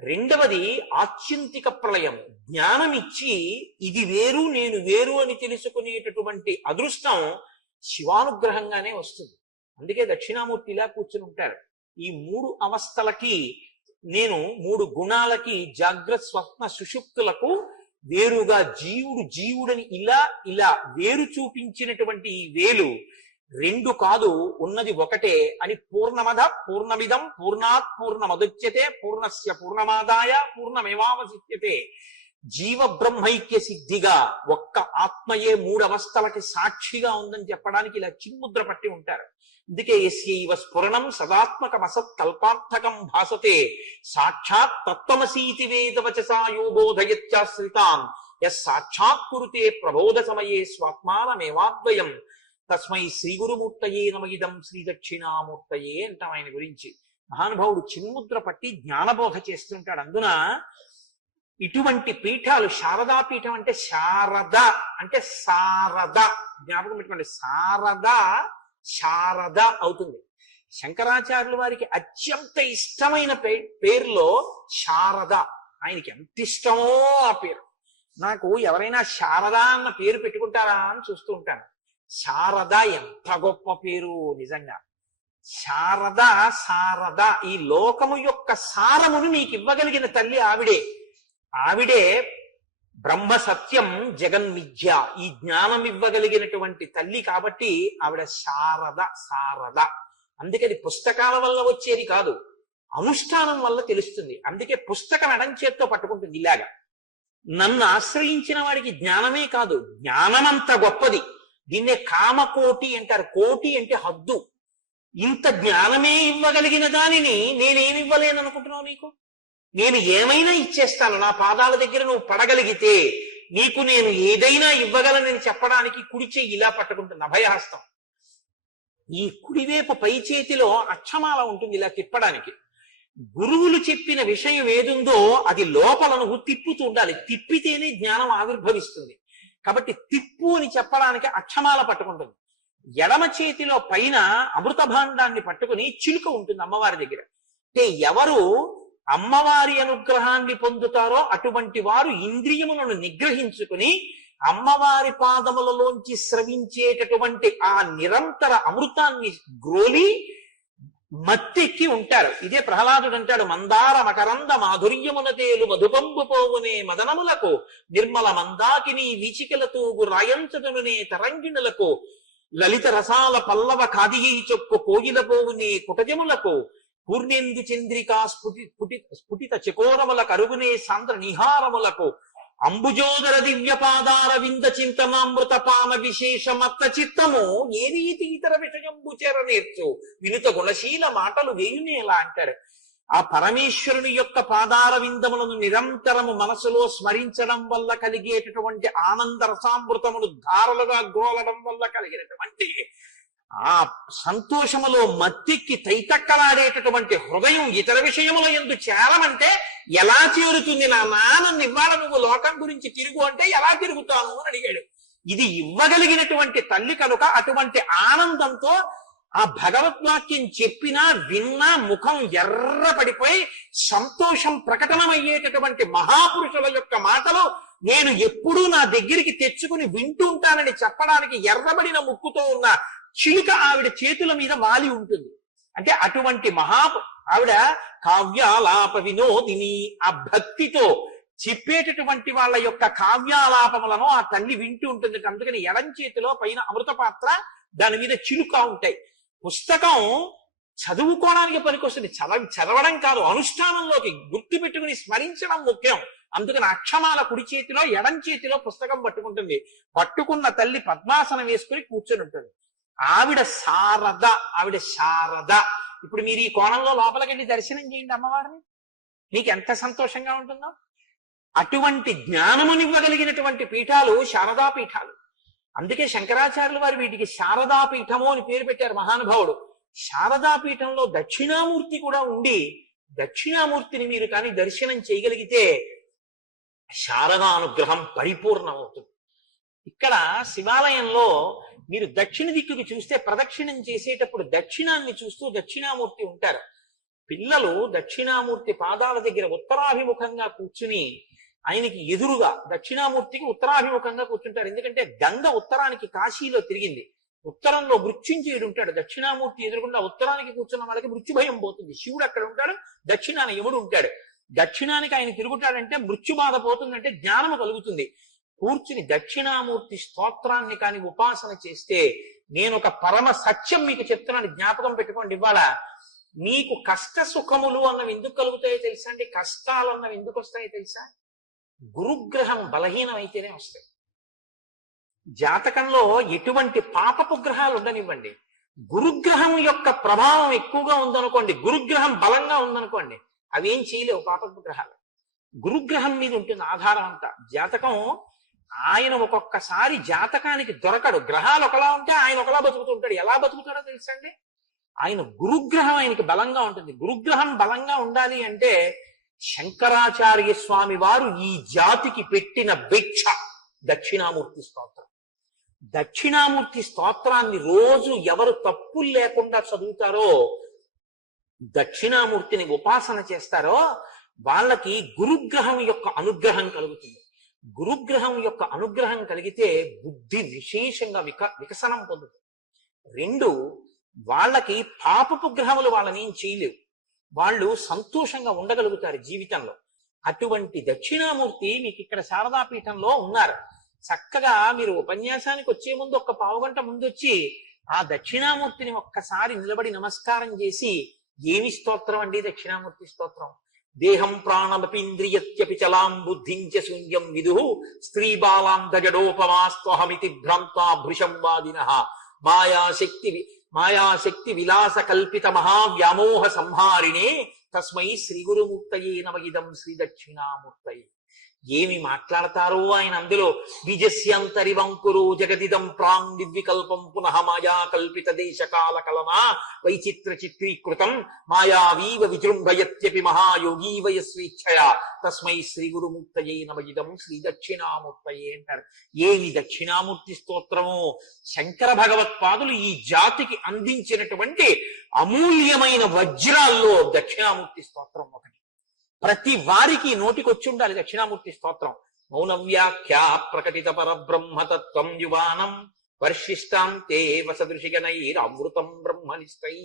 రెండవది ఆత్యంతిక ప్రళయం, జ్ఞానం ఇచ్చి ఇది వేరు నేను వేరు అని తెలుసుకునేటటువంటి అదృష్టం శివానుగ్రహంగానే వస్తుంది. అందుకే దక్షిణామూర్తి ఇలా కూర్చుని ఉంటారు. ఈ మూడు అవస్థలకి నేను, మూడు గుణాలకి, జాగ్రత్త స్వప్న సుషుప్తులకు వేరుగా జీవుడని ఇలా ఇలా వేరు చూపించినటువంటి ఈ వేలు రెండు కాదు, ఉన్నది ఒకటే అని పూర్ణమద పూర్ణమిదం పూర్ణాత్ పూర్ణమదుచ్యతే పూర్ణస్య పూర్ణమాదాయ పూర్ణమేవావశిష్యతే జీవ బ్రహ్మైక్య సిద్ధిగా ఒక్క ఆత్మయే మూడవస్థలకి సాక్షిగా ఉందని చెప్పడానికి ఇలా చిన్ముద్ర పట్టి ఉంటారు. అందుకే యస్యైవ స్ఫురణం సదాత్మకమసత్ కల్పార్థకం భాసతే సాక్షాత్ తత్వమసీతి వేదవచసా యో బోధయత్యాశ్రితాన్ యస్ సాక్షాత్ కురుతే ప్రబోధ సమయే స్వాత్మానమేవాద్వయం తస్మై శ్రీ గురుమూర్తయే నమయిదం శ్రీ దక్షిణామూర్తయే అంటాం ఆయన గురించి. మహానుభావుడు చిన్ముద్ర పట్టి జ్ఞానబోధ చేస్తుంటాడు. అందున ఇటువంటి పీఠాలు, శారదా పీఠం అంటే శారద అంటే శారద, జ్ఞాపకం పెట్టుకోండి, శారద అవుతుంది. శంకరాచార్యుల వారికి అత్యంత ఇష్టమైన పేరులో శారద. ఆయనకి ఎంత ఇష్టమో ఆ పేరు. నాకు ఎవరైనా శారద అన్న పేరు పెట్టుకుంటారా అని చూస్తూ ఉంటాను. శారద ఎంత గొప్ప పేరు నిజంగా. శారద ఈ లోకము యొక్క సారమును నీకు ఇవ్వగలిగిన తల్లి ఆవిడే బ్రహ్మ సత్యం జగన్మిథ్య, ఈ జ్ఞానం ఇవ్వగలిగినటువంటి తల్లి కాబట్టి ఆవిడ శారద. అందుకని పుస్తకాల వల్ల వచ్చేది కాదు, అనుష్ఠానం వల్ల తెలుస్తుంది. అందుకే పుస్తకం ఎడం చేత్తో పట్టుకుంటుంది ఇలాగా. నన్ను ఆశ్రయించిన వాడికి జ్ఞానమే కాదు, జ్ఞానమంత గొప్పది. దీన్నే కామకోటి అంటారు. కోటి అంటే హద్దు. ఇంత జ్ఞానమే ఇవ్వగలిగిన దానిని నేనేమి ఇవ్వలేను అనుకుంటున్నావు? నీకు నేను ఏమైనా ఇచ్చేస్తాను. నా పాదాల దగ్గర నువ్వు పడగలిగితే నీకు నేను ఏదైనా ఇవ్వగలనని చెప్పడానికి కుడి చెయ్యి ఇలా పట్టుకుంటుంది, అభయహస్తం. ఈ కుడివైపు పై చేతిలో అక్షమాల ఉంటుంది ఇలా తిప్పడానికి. గురువులు చెప్పిన విషయం ఏదుందో అది లోపల నువ్వు తిప్పుతూ ఉండాలి. తిప్పితేనే జ్ఞానం ఆవిర్భవిస్తుంది. కాబట్టి తిప్పు అని చెప్పడానికి అక్షమాల పట్టుకుంటుంది. ఎడమ చేతిలో పైన అమృత భాండాన్ని పట్టుకుని చిలుక ఉంటుంది అమ్మవారి దగ్గర. అంటే ఎవరు అమ్మవారి అనుగ్రహాన్ని పొందుతారో అటువంటి వారు ఇంద్రియములను నిగ్రహించుకుని అమ్మవారి పాదములలోంచి స్రవించేటటువంటి ఆ నిరంతర అమృతాన్ని గ్రోలి మత్తెక్కి ఉంటారు. ఇదే ప్రహ్లాదుడు అంటాడు, మందార మకరంద మాధుర్యమున తేలు మధుపంబు పోవునే మదనములకు నిర్మల మందాకిని వీచికలతూగు రాయంచదునునే తరంగిణులకు లలిత రసాల పల్లవ కాదియీ చొక్కు కోయిల పోవునే కుటజములకు పూర్ణేందు చంద్రికా స్ఫుటిత చకోరముల కరుగునే సాంద్ర నిహారములకు అంబుజోదర దివ్యపాదార వింద చింతనామృత పాన విశేషమత్త చిత్తము ఏ రీతి ఇతర విషయంబు చేర నేర్చు వినుత గుణశీల మాటలు వేయునేలా అంటారు. ఆ పరమేశ్వరుని యొక్క పాదార విందములను నిరంతరము మనసులో స్మరించడం వల్ల కలిగేటటువంటి ఆనంద రసామృతములు ధారలుగా గ్రోలడం వల్ల కలిగినటువంటి ఆ సంతోషములో మత్తికి తైతక్కలాడేటటువంటి హృదయం ఇతర విషయముల యందు చేరమంటే ఎలా చేరుతుంది? నన్ను ఇవ్వాల నువ్వు లోకం గురించి తిరుగు అంటే ఎలా తిరుగుతాను అని అడిగాడు. ఇది ఇవ్వగలిగినటువంటి తల్లి కనుక అటువంటి ఆనందంతో ఆ భగవద్వాక్యం చెప్పినా విన్నా ముఖం ఎర్ర పడిపోయి సంతోషం ప్రకటనమయ్యేటటువంటి మహాపురుషుల యొక్క మాటలు నేను ఎప్పుడూ నా దగ్గరికి తెచ్చుకుని వింటూ ఉంటానని చెప్పడానికి ఎర్రబడిన ముక్కుతో ఉన్న చిలుక ఆవిడ చేతుల మీద వాలి ఉంటుంది. అంటే అటువంటి ఆవిడ కావ్యాలాప వినోదిని, ఆ భక్తితో చెప్పేటటువంటి వాళ్ళ యొక్క కావ్యాలాపములను ఆ తల్లి వింటూ ఉంటుంది. అందుకని ఎడం చేతిలో పైన అమృత పాత్ర, దాని మీద చిలుక ఉంటాయి. పుస్తకం చదువుకోవడానికి పనికొస్తుంది, చదవడం కాదు, అనుష్ఠానంలోకి గుర్తు పెట్టుకుని స్మరించడం ముఖ్యం. అందుకని అక్షమాల కుడి చేతిలో ఎడం చేతిలో పుస్తకం పట్టుకుంటుంది. పట్టుకున్న తల్లి పద్మాసనం వేసుకుని కూర్చొని ఉంటుంది. ఆవిడ శారద. ఇప్పుడు మీరు ఈ కోణంలో లోపలికి వెళ్ళి దర్శనం చేయండి అమ్మవారిని, మీకు ఎంత సంతోషంగా ఉంటుందో. అటువంటి జ్ఞానమునివ్వగలిగినటువంటి పీఠాలు శారదా పీఠాలు. అందుకే శంకరాచార్యుల వారు వీటికి శారదా పీఠము అని పేరు పెట్టారు మహానుభావుడు. శారదా పీఠంలో దక్షిణామూర్తి కూడా ఉండి, దక్షిణామూర్తిని మీరు కానీ దర్శనం చేయగలిగితే శారదా అనుగ్రహం పరిపూర్ణమవుతుంది. ఇక్కడ శివాలయంలో మీరు దక్షిణ దిక్కుకి చూస్తే ప్రదక్షిణం చేసేటప్పుడు దక్షిణాన్ని చూస్తూ దక్షిణామూర్తి ఉంటారు. పిల్లలు దక్షిణామూర్తి పాదాల దగ్గర ఉత్తరాభిముఖంగా కూర్చుని ఆయనకి ఎదురుగా దక్షిణామూర్తికి ఉత్తరాభిముఖంగా కూర్చుంటారు. ఎందుకంటే గంగ ఉత్తరానికి కాశీలో తిరిగింది. ఉత్తరంలో మృత్యుంజయుడు ఉంటాడు. దక్షిణామూర్తి ఎదురుకుండా ఉత్తరానికి కూర్చున్న వాళ్ళకి మృత్యుభయం పోతుంది. శివుడు అక్కడ ఉంటాడు, దక్షిణాన యముడు ఉంటాడు. దక్షిణానికి ఆయన తిరుగుతాడంటే మృత్యుబాధ పోతుందంటే జ్ఞానము కలుగుతుంది. కూర్చుని దక్షిణామూర్తి స్తోత్రాన్ని కాని ఉపాసన చేస్తే, నేను ఒక పరమ సత్యం మీకు చెప్తున్నాను, జ్ఞాపకం పెట్టుకోండి. ఇవాళ మీకు కష్ట సుఖములు అన్నవి ఎందుకు కలుగుతాయో తెలుసా అండి? కష్టాలు అన్నవి ఎందుకు వస్తాయో తెలుసా? గురుగ్రహం బలహీనమైతేనే వస్తాయి. జాతకంలో ఎటువంటి పాపపు గ్రహాలు ఉండనివ్వండి, గురుగ్రహం యొక్క ప్రభావం ఎక్కువగా ఉందనుకోండి, గురుగ్రహం బలంగా ఉందనుకోండి, అవేం చేయలేవు పాపపు గ్రహాలు. గురుగ్రహం మీద ఉంటుంది ఆధారం అంతా. జాతకం ఆయన ఒక్కొక్కసారి జాతకానికి దొరకడు. గ్రహాలు ఒకలా ఉంటే ఆయన ఒకలా బతుకుతుంటాడు. ఎలా బతుకుతాడో తెలుసండి? ఆయన గురుగ్రహం ఆయనకి బలంగా ఉంటుంది. గురుగ్రహం బలంగా ఉండాలి అంటే శంకరాచార్య స్వామి వారు ఈ జాతికి పెట్టిన భిక్ష దక్షిణామూర్తి స్తోత్రం. దక్షిణామూర్తి స్తోత్రాన్ని రోజు ఎవరు తప్పులు లేకుండా చదువుతారో, దక్షిణామూర్తిని ఉపాసన చేస్తారో, వాళ్ళకి గురుగ్రహం యొక్క అనుగ్రహం కలుగుతుంది. గురుగ్రహం యొక్క అనుగ్రహం కలిగితే బుద్ధి విశేషంగా వికసనం పొందుతుంది. రెండు, వాళ్ళకి పాపపు గ్రహములు వాళ్ళని ఏం చేయలేవు. వాళ్ళు సంతోషంగా ఉండగలుగుతారు జీవితంలో. అటువంటి దక్షిణామూర్తి మీకు ఇక్కడ శారదాపీఠంలో ఉన్నారు. చక్కగా మీరు ఉపన్యాసానికి వచ్చే ముందు ఒక్క పావుగంట ముందు వచ్చి ఆ దక్షిణామూర్తిని ఒక్కసారి నిలబడి నమస్కారం చేసి, ఏమి స్తోత్రం అండి దక్షిణామూర్తి స్తోత్రం? దేహం ప్రాణమపీంద్రియత్యపి చలాం బుద్ధించ శూన్యం విదు స్త్రీ బాలాం దజడోపమాస్త్వహమితి భ్రాంతా భృశం వాదినః మాయాశక్తి విలాస కల్పిత మహావ్యామోహ సంహారిణే తస్మై శ్రీ గురుమూర్తయే నమ ఇదం శ్రీ దక్షిణామూర్తయే. ఏమి మాట్లాడతారో ఆయన అందులో. బీజస్యంతరివంకురో జగదిదం ప్రాం దివ్యకల్పం పునః మాయా కల్పిత దేశకాల కలనా వైచిత్ర చిత్రీకృతం మాయావీవ విజృంభయత్యపి మహాయోగీవ యస్వేచ్ఛయా తస్మై శ్రీ గురుమూర్తయే నమ ఇదం శ్రీ దక్షిణామూర్తయే అంటారు. ఏమి దక్షిణామూర్తి స్తోత్రము! శంకర భగవత్పాదులు ఈ జాతికి అందించినటువంటి అమూల్యమైన వజ్రాల్లో దక్షిణామూర్తి స్తోత్రం ఒకటి. ప్రతి వారికి నోటికొచ్చి ఉండాలి దక్షిణామూర్తి స్తోత్రం. మౌన వ్యాఖ్యా ప్రకటిత పరబ్రహ్మతత్వం యువానం వర్షిష్టాం తే వసదృశిగణైరమృతం బ్రహ్మనిష్టై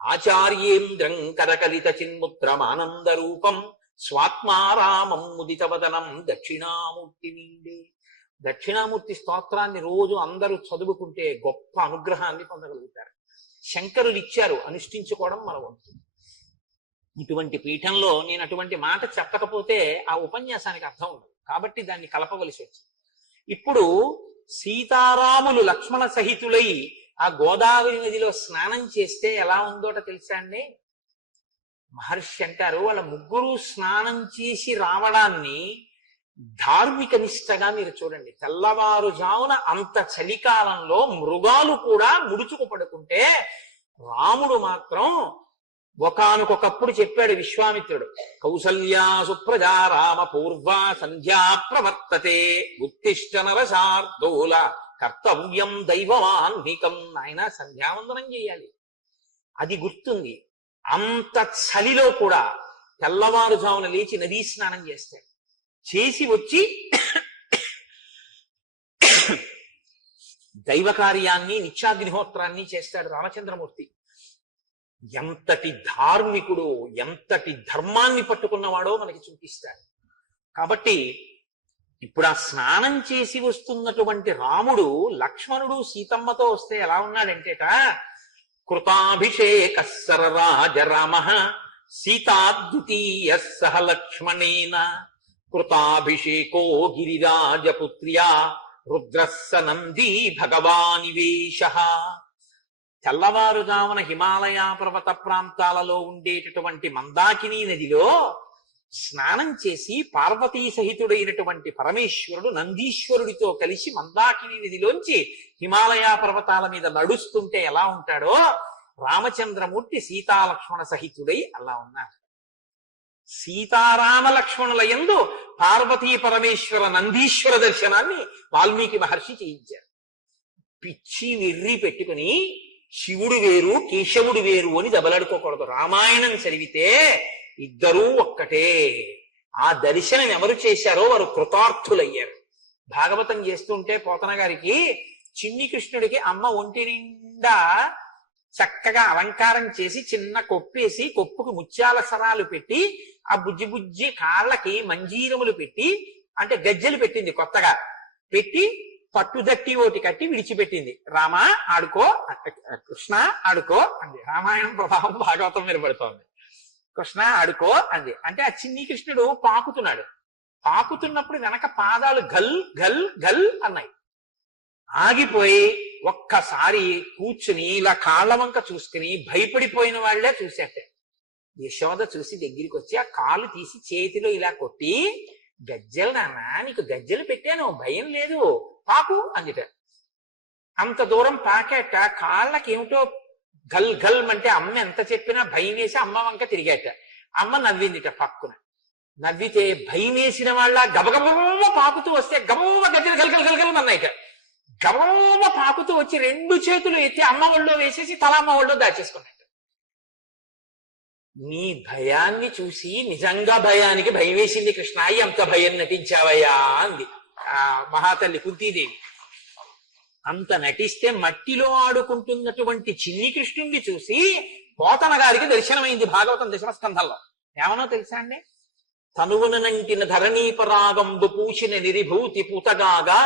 ఆచార్యేంద్రం కరకలిత చిన్ముద్రమానంద రూపం స్వాత్మారామం ముదితవదనం దక్షిణామూర్తి నిండే. దక్షిణామూర్తి స్తోత్రాన్ని రోజు అందరూ చదువుకుంటే గొప్ప అనుగ్రహాన్ని పొందగలుగుతారు. శంకరులు ఇచ్చారు, అనుష్ఠించుకోవడం మన వంతు. ఇటువంటి పీఠంలో నేను అటువంటి మాట చెప్పకపోతే ఆ ఉపన్యాసానికి అర్థం ఉండదు. కాబట్టి దాన్ని కలపవలసి వచ్చింది. ఇప్పుడు సీతారాములు లక్ష్మణ సహితులై ఆ గోదావరి నదిలో స్నానం చేస్తే ఎలా ఉందోట తెలుసా అండి? మహర్షి అంటారు, వాళ్ళ ముగ్గురు స్నానం చేసి రావడాన్ని ధార్మిక నిష్టగా మీరు చూడండి. తెల్లవారుజామున అంత చలికాలంలో మృగాలు కూడా ముడుచుకు పడుకుంటే రాముడు మాత్రం ఒకానొకప్పుడు చెప్పాడు విశ్వామిత్రుడు, కౌసల్యా సుప్రజా రామ పూర్వా సంధ్యా ప్రవర్తతే ఉత్తిష్ట నరశార్దూల కర్తవ్యం దైవమాన్నికం. ఆయన సంధ్యావందనం చేయాలి, అది గుర్తుంది. అంత చలిలో కూడా తెల్లవారుజామున లేచి నదీ స్నానం చేస్తాడు. చేసి వచ్చి దైవ కార్యాన్ని నిత్యాగ్నిహోత్రాన్ని చేస్తాడు రామచంద్రమూర్తి. ఎంతటి ధార్మికుడు, ఎంతటి ధర్మాన్ని పట్టుకున్నవాడో మనకి చూపిస్తాడు. కాబట్టి ఇప్పుడు ఆ స్నానం చేసి వస్తున్నటువంటి రాముడు లక్ష్మణుడు సీతమ్మతో వస్తే ఎలా ఉన్నాడంటేట, కృతాభిషేక సరరాజ రామ సీతాద్వితీయ సహ లక్ష్మణేన కృతాభిషేకో గిరిరాజపుత్ర్యా రుద్రస్స నందీ భగవానివేశ. తెల్లవారుజామున హిమాలయ పర్వత ప్రాంతాలలో ఉండేటటువంటి మందాకిని నదిలో స్నానం చేసి పార్వతీ సహితుడైనటువంటి పరమేశ్వరుడు నందీశ్వరుడితో కలిసి మందాకిని నదిలోంచి హిమాలయ పర్వతాల మీద నడుస్తుంటే ఎలా ఉంటాడో రామచంద్రమూర్తి సీతాలక్ష్మణ సహితుడై అలా ఉన్నారు. సీతారామ లక్ష్మణుల యందు పార్వతీ పరమేశ్వర నందీశ్వర దర్శనాన్ని వాల్మీకి మహర్షి చేయించారు. పిచ్చి వెర్రి పెట్టుకుని శివుడు వేరు కేశవుడు వేరు అని దెబ్బలాడుకోకూడదు. రామాయణం చదివితే ఇద్దరూ ఒక్కటే. ఆ దర్శనం ఎవరు చేశారో వారు కృతార్థులయ్యారు. భాగవతం చేస్తుంటే పోతన గారికి చిన్ని కృష్ణుడికి అమ్మ ఒంటి నిండా చక్కగా అలంకారం చేసి చిన్న కొప్పేసి కొప్పుకు ముత్యాల సరాలు పెట్టి ఆ బుజ్జి బుజ్జి కాళ్ళకి మంజీరములు పెట్టి అంటే గజ్జెలు పెట్టింది కొత్తగా పెట్టి పట్టుదట్టి ఓటి కట్టి విడిచిపెట్టింది. రామ ఆడుకో, కృష్ణ ఆడుకో అంది. రామాయణం ప్రభావం భాగవతం మీద పడుతోంది. కృష్ణ ఆడుకో అంది. అంటే ఆ చిన్ని కృష్ణుడు పాకుతున్నాడు. పాకుతున్నప్పుడు వెనక పాదాలు గల్ గల్ గల్ అన్నాయి. ఆగిపోయి ఒక్కసారి కూర్చుని ఇలా కాళ్ళ వంక చూసుకుని భయపడిపోయిన వాళ్లే చూసేట. యశోద చూసి దగ్గరికి వచ్చి ఆ కాలు తీసి చేతిలో ఇలా కొట్టి, గజ్జెలు నాన్న, నీకు గజ్జెలు పెట్టాను, భయం లేదు, పాకు అందిట. అంత దూరం పాకేట కాళ్ళకి ఏమిటో గల్ గల్ అంటే అమ్మ ఎంత చెప్పినా భయం వేసి అమ్మ వంక తిరిగాట. అమ్మ నవ్విందిట పక్కున. నవ్వితే భయం వేసిన వాళ్ళ గబగబ పాకుతూ వస్తే గబగబ గజ్జెలు గల్ గల్ గల్ గల్ అన్నాయిట. గబగబ పాకుతూ వచ్చి రెండు చేతులు ఎత్తి అమ్మ ఒళ్ళో వేసేసి తల అమ్మ ఒళ్ళో దాచేసుకున్నట్టు. నీ భయాన్ని చూసి నిజంగా భయానికి భయం వేసింది కృష్ణ, ఎంత భయం నటించావయ్యా అంది ఆ మహాతల్లి కుంతీదేవి. అంత నటిస్తే మట్టిలో ఆడుకుంటున్నటువంటి చిన్ని కృష్ణుణ్ణి చూసి పోతన గారికి దర్శనమైంది భాగవతం దశమ స్కంధంలో. ఏమనో తెలుసా అండి? తనువునంటిన ధరణీపరాగంబు పూసిన నిరిభూతి పూతగాగా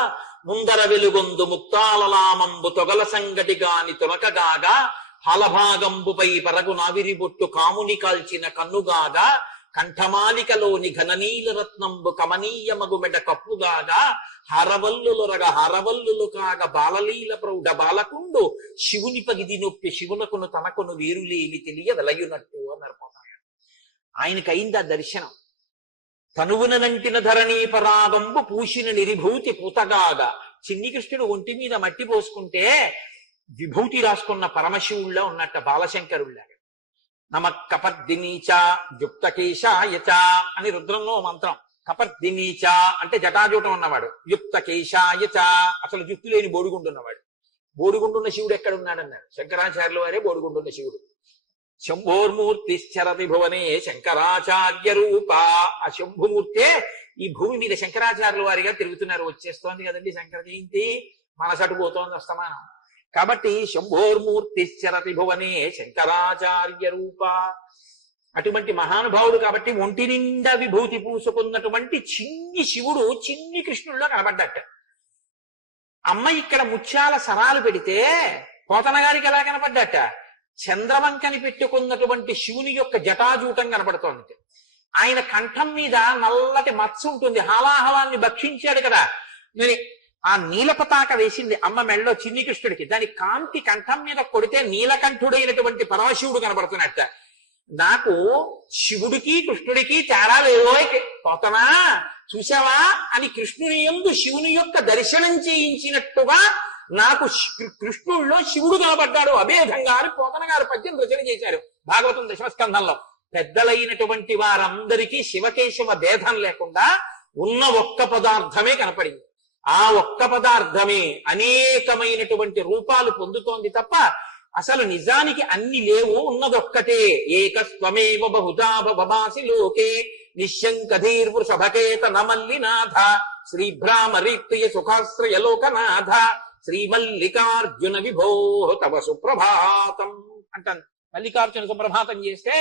ముందర వెలుగొందు ముక్తాలలామంబు తొగల సంగటిగాని తొలకగాగా ఫలభాగంబుపై పరగు నావిరిబొట్టు కాముని కాల్చిన కన్నుగాగా కంఠమాలికలోని ఘననీల రత్నంబు కమనీయమగు మెడ కప్పుగాగా హరవల్లులొరగ హరవల్లులు కాగా బాలలీల ప్రౌఢ బాలకుండు శివుని పగిది నొప్పి శివునకును తనకును వీరులేమి తెలియ వెలయునట్టు అన్నారు పోతాడు. ఆయనకైంది ఆ దర్శనం. తనువునంటిన ధరణీ పరాగంబు పూసిన నిరిభూతి పూతగాగా. చిన్ని కృష్ణుడు ఒంటి మీద మట్టి పోసుకుంటే విభూతి రాసుకున్న పరమశివుళ్ళ ఉన్నట్ట బాలశంకరుళ్ళ. నమ కపర్దినీచ యుక్తకేశాయచ అని రుద్రంలో మంత్రం. కపర్దినీచ అంటే జటాజూటం ఉన్నవాడు, యుక్తకేశాయచ అసలు జుట్టు లేని బోడిగుండున్నవాడు. బోడిగుండున్న శివుడు ఎక్కడున్నాడన్నారు శంకరాచార్యుల వారే బోడిగుండున్న శివుడు. శంభోర్మూర్తిశ్చరతి భువనే శంకరాచార్య రూప. ఆ శంభుమూర్తే ఈ భూమి మీద శంకరాచార్యుల వారిగా తిరుగుతున్నారు. వచ్చేస్తోంది కదండి శంకర జయంతి, మనసటు పోతోంది అస్తమానం. కాబట్టి శంభోర్మూర్తిశ్చరతి భువనే శంకరాచార్య రూప. అటువంటి మహానుభావుడు కాబట్టి ఒంటి నిండా విభూతి పూసుకున్నటువంటి చిన్ని శివుడు చిన్ని కృష్ణుల్లో కనబడ్డట. అమ్మ ఇక్కడ ముత్యాల సరాలు పెడితే పోతన గారికి ఎలా కనపడ్డట? చంద్రవంకని పెట్టుకున్నటువంటి శివుని యొక్క జటాజూటం కనపడుతోంది. ఆయన కంఠం మీద నల్లటి మచ్చ ఉంటుంది. హాలాహలాన్ని భక్షించాడు కదా, ఆ నీలపతాక వేసింది అమ్మ మెళ్ళలో చిన్ని కృష్ణుడికి. దాని కాంతి కంఠం మీద కొడితే నీలకంఠుడైనటువంటి పరమశివుడు కనబడుతున్నట్ట. నాకు శివుడికి కృష్ణుడికి తేడా లేదో పోతనా చూసావా అని కృష్ణుని యందు శివుని యొక్క దర్శనం చేయించినట్టుగా నాకు కృష్ణుల్లో శివుడు కనబడ్డాడు అభేదంగా అని పోతన గారు పద్యం రచన చేశారు భాగవతం దశమస్కంధంలో. పెద్దలైనటువంటి వారందరికీ శివకేశవ భేదం లేకుండా ఉన్న ఒక్క పదార్థమే కనపడింది. ఆ ఒక్క పదార్థమే అనేకమైనటువంటి రూపాలు పొందుతోంది తప్ప అసలు నిజానికి అన్ని లేవు, ఉన్నదొక్కటే. ఏకస్త్వమేవ బహుధా భవాసి లోకే నిశ్శంకధీర్వృషభకేత నమల్లినాథ శ్రీభ్రామరీప్రియ సుఖాశ్రయ లోకనాథ శ్రీమల్లికార్జున విభో తవ సుప్రభాతం అంటాను. మల్లికార్జున సుప్రభాతం చేస్తే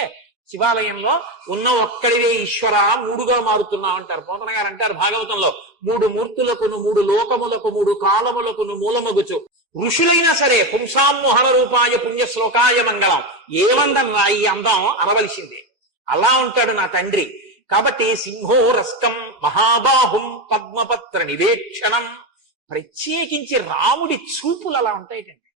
శివాలయంలో ఉన్న ఒక్కడివే ఈశ్వర మూడుగా మారుతున్నావు అంటారు. పోతన గారు అంటారు భాగవతంలో, మూడు మూర్తులకును మూడు లోకములకు మూడు కాలములకును మూలమగుచు ఋషులైనా సరే పుంసామోహన రూపాయ పుణ్య శ్లోకాయ మంగళం ఏమందం రాయి అందం అనవలసిందే. అలా ఉంటాడు నా తండ్రి. కాబట్టి సింహోరస్కం మహాబాహుం పద్మపత్ర నివేక్షణం. ప్రత్యేకించి రాముడి చూపులు అలా ఉంటాయిటండి.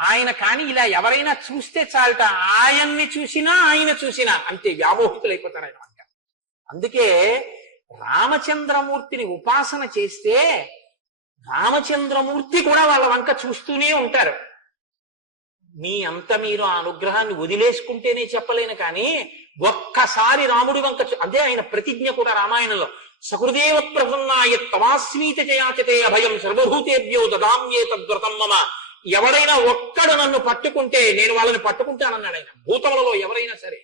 ఆయన కానీ ఇలా ఎవరైనా చూస్తే చాలట, ఆయన్ని చూసినా ఆయన చూసినా అంతే వ్యామోహితులైపోతారు ఆయన. అందుకే రామచంద్రమూర్తిని ఉపాసన చేస్తే రామచంద్రమూర్తి కూడా వాళ్ళ వంక చూస్తూనే ఉంటారు. మీ అంత మీరు ఆ అనుగ్రహాన్ని వదిలేసుకుంటేనే చెప్పలేను కానీ ఒక్కసారి రాముడి వంక అదే ఆయన ప్రతిజ్ఞ కూడా రామాయణంలో, సకృదేవ ప్రసన్నాయ తమాస్మీత చయాచతే అభయం సర్వభూతేభ్యో దదామ్యే తద్వ్రతం మమ. ఎవరైనా ఒక్కడు నన్ను పట్టుకుంటే నేను వాళ్ళని పట్టుకుంటానన్నాడు ఆయన. భూతములలో ఎవరైనా సరే.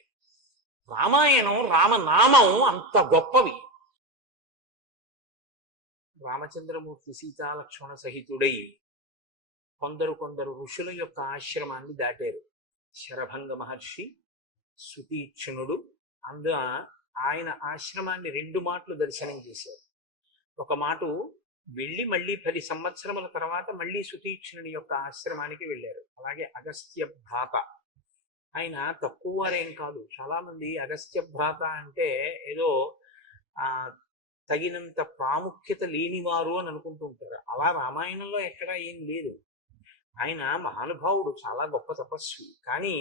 రామాయణం రామనామం అంత గొప్పవి. రామచంద్రమూర్తి సీతాలక్ష్మణ సహితుడై కొందరు ఋషుల యొక్క ఆశ్రమాన్ని దాటారు. శరభంగ మహర్షి, సుతీక్షణుడు. ఆయన ఆశ్రమాన్ని 2 మాటలు దర్శనం చేశారు. ఒక మాట వెళ్ళి మళ్ళీ 10 సంవత్సరముల తర్వాత మళ్ళీ సుతీక్షణుని యొక్క ఆశ్రమానికి వెళ్ళారు. అలాగే అగస్త్య భ్రాత, ఆయన తక్కువ వారేం కాదు. చాలా మంది అగస్త్య భ్రాత అంటే ఏదో తగినంత ప్రాముఖ్యత లేనివారు అని అనుకుంటూ ఉంటారు. అలా రామాయణంలో ఎక్కడా ఏం లేదు. ఆయన మహానుభావుడు, చాలా గొప్ప తపస్వి. కానీ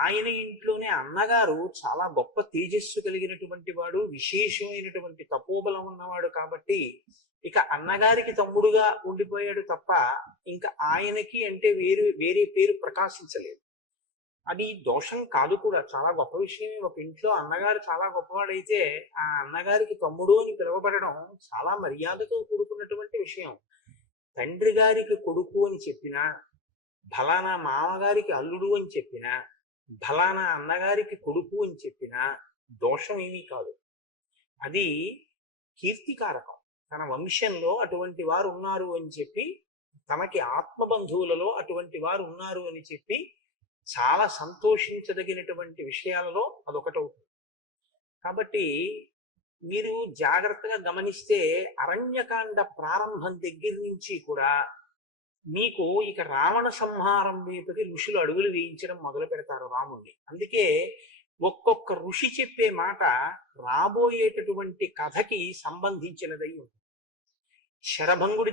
ఆయన ఇంట్లోనే అన్నగారు చాలా గొప్ప తేజస్సు కలిగినటువంటి వాడు, విశేషమైనటువంటి తపోబలం ఉన్నవాడు. కాబట్టి ఇక అన్నగారికి తమ్ముడుగా ఉండిపోయాడు తప్ప ఇంకా ఆయనకి అంటే వేరే పేరు ప్రకాశించలేదు. అది దోషం కాదు కూడా, చాలా గొప్ప విషయమే. ఒక ఇంట్లో అన్నగారు చాలా గొప్పవాడైతే ఆ అన్నగారికి తమ్ముడు అని పిలువబడడం చాలా మర్యాదతో కూడుకున్నటువంటి విషయం. తండ్రి గారికి కొడుకు అని చెప్పినా, ఫలానా మామగారికి అల్లుడు అని చెప్పినా, ఫలానా అన్నగారికి కొడుకు అని చెప్పినా దోషం ఏమీ కాదు. అది కీర్తికారకం. తన వంశంలో అటువంటి వారు ఉన్నారు అని చెప్పి, తనకి ఆత్మబంధువులలో అటువంటి వారు ఉన్నారు అని చెప్పి చాలా సంతోషించదగినటువంటి విషయాలలో అదొకటవుతుంది. కాబట్టి మీరు జాగ్రత్తగా గమనిస్తే అరణ్యకాండ ప్రారంభం దగ్గర నుంచి కూడా మీకు ఇక రావణ సంహారం వైపుకి ఋషులు అడుగులు వేయించడం మొదలు పెడతారు రాముణ్ణి. అందుకే ఒక్కొక్క ఋషి చెప్పే మాట రాబోయేటటువంటి కథకి సంబంధించినదై ఉంటుంది. శరభంగుడి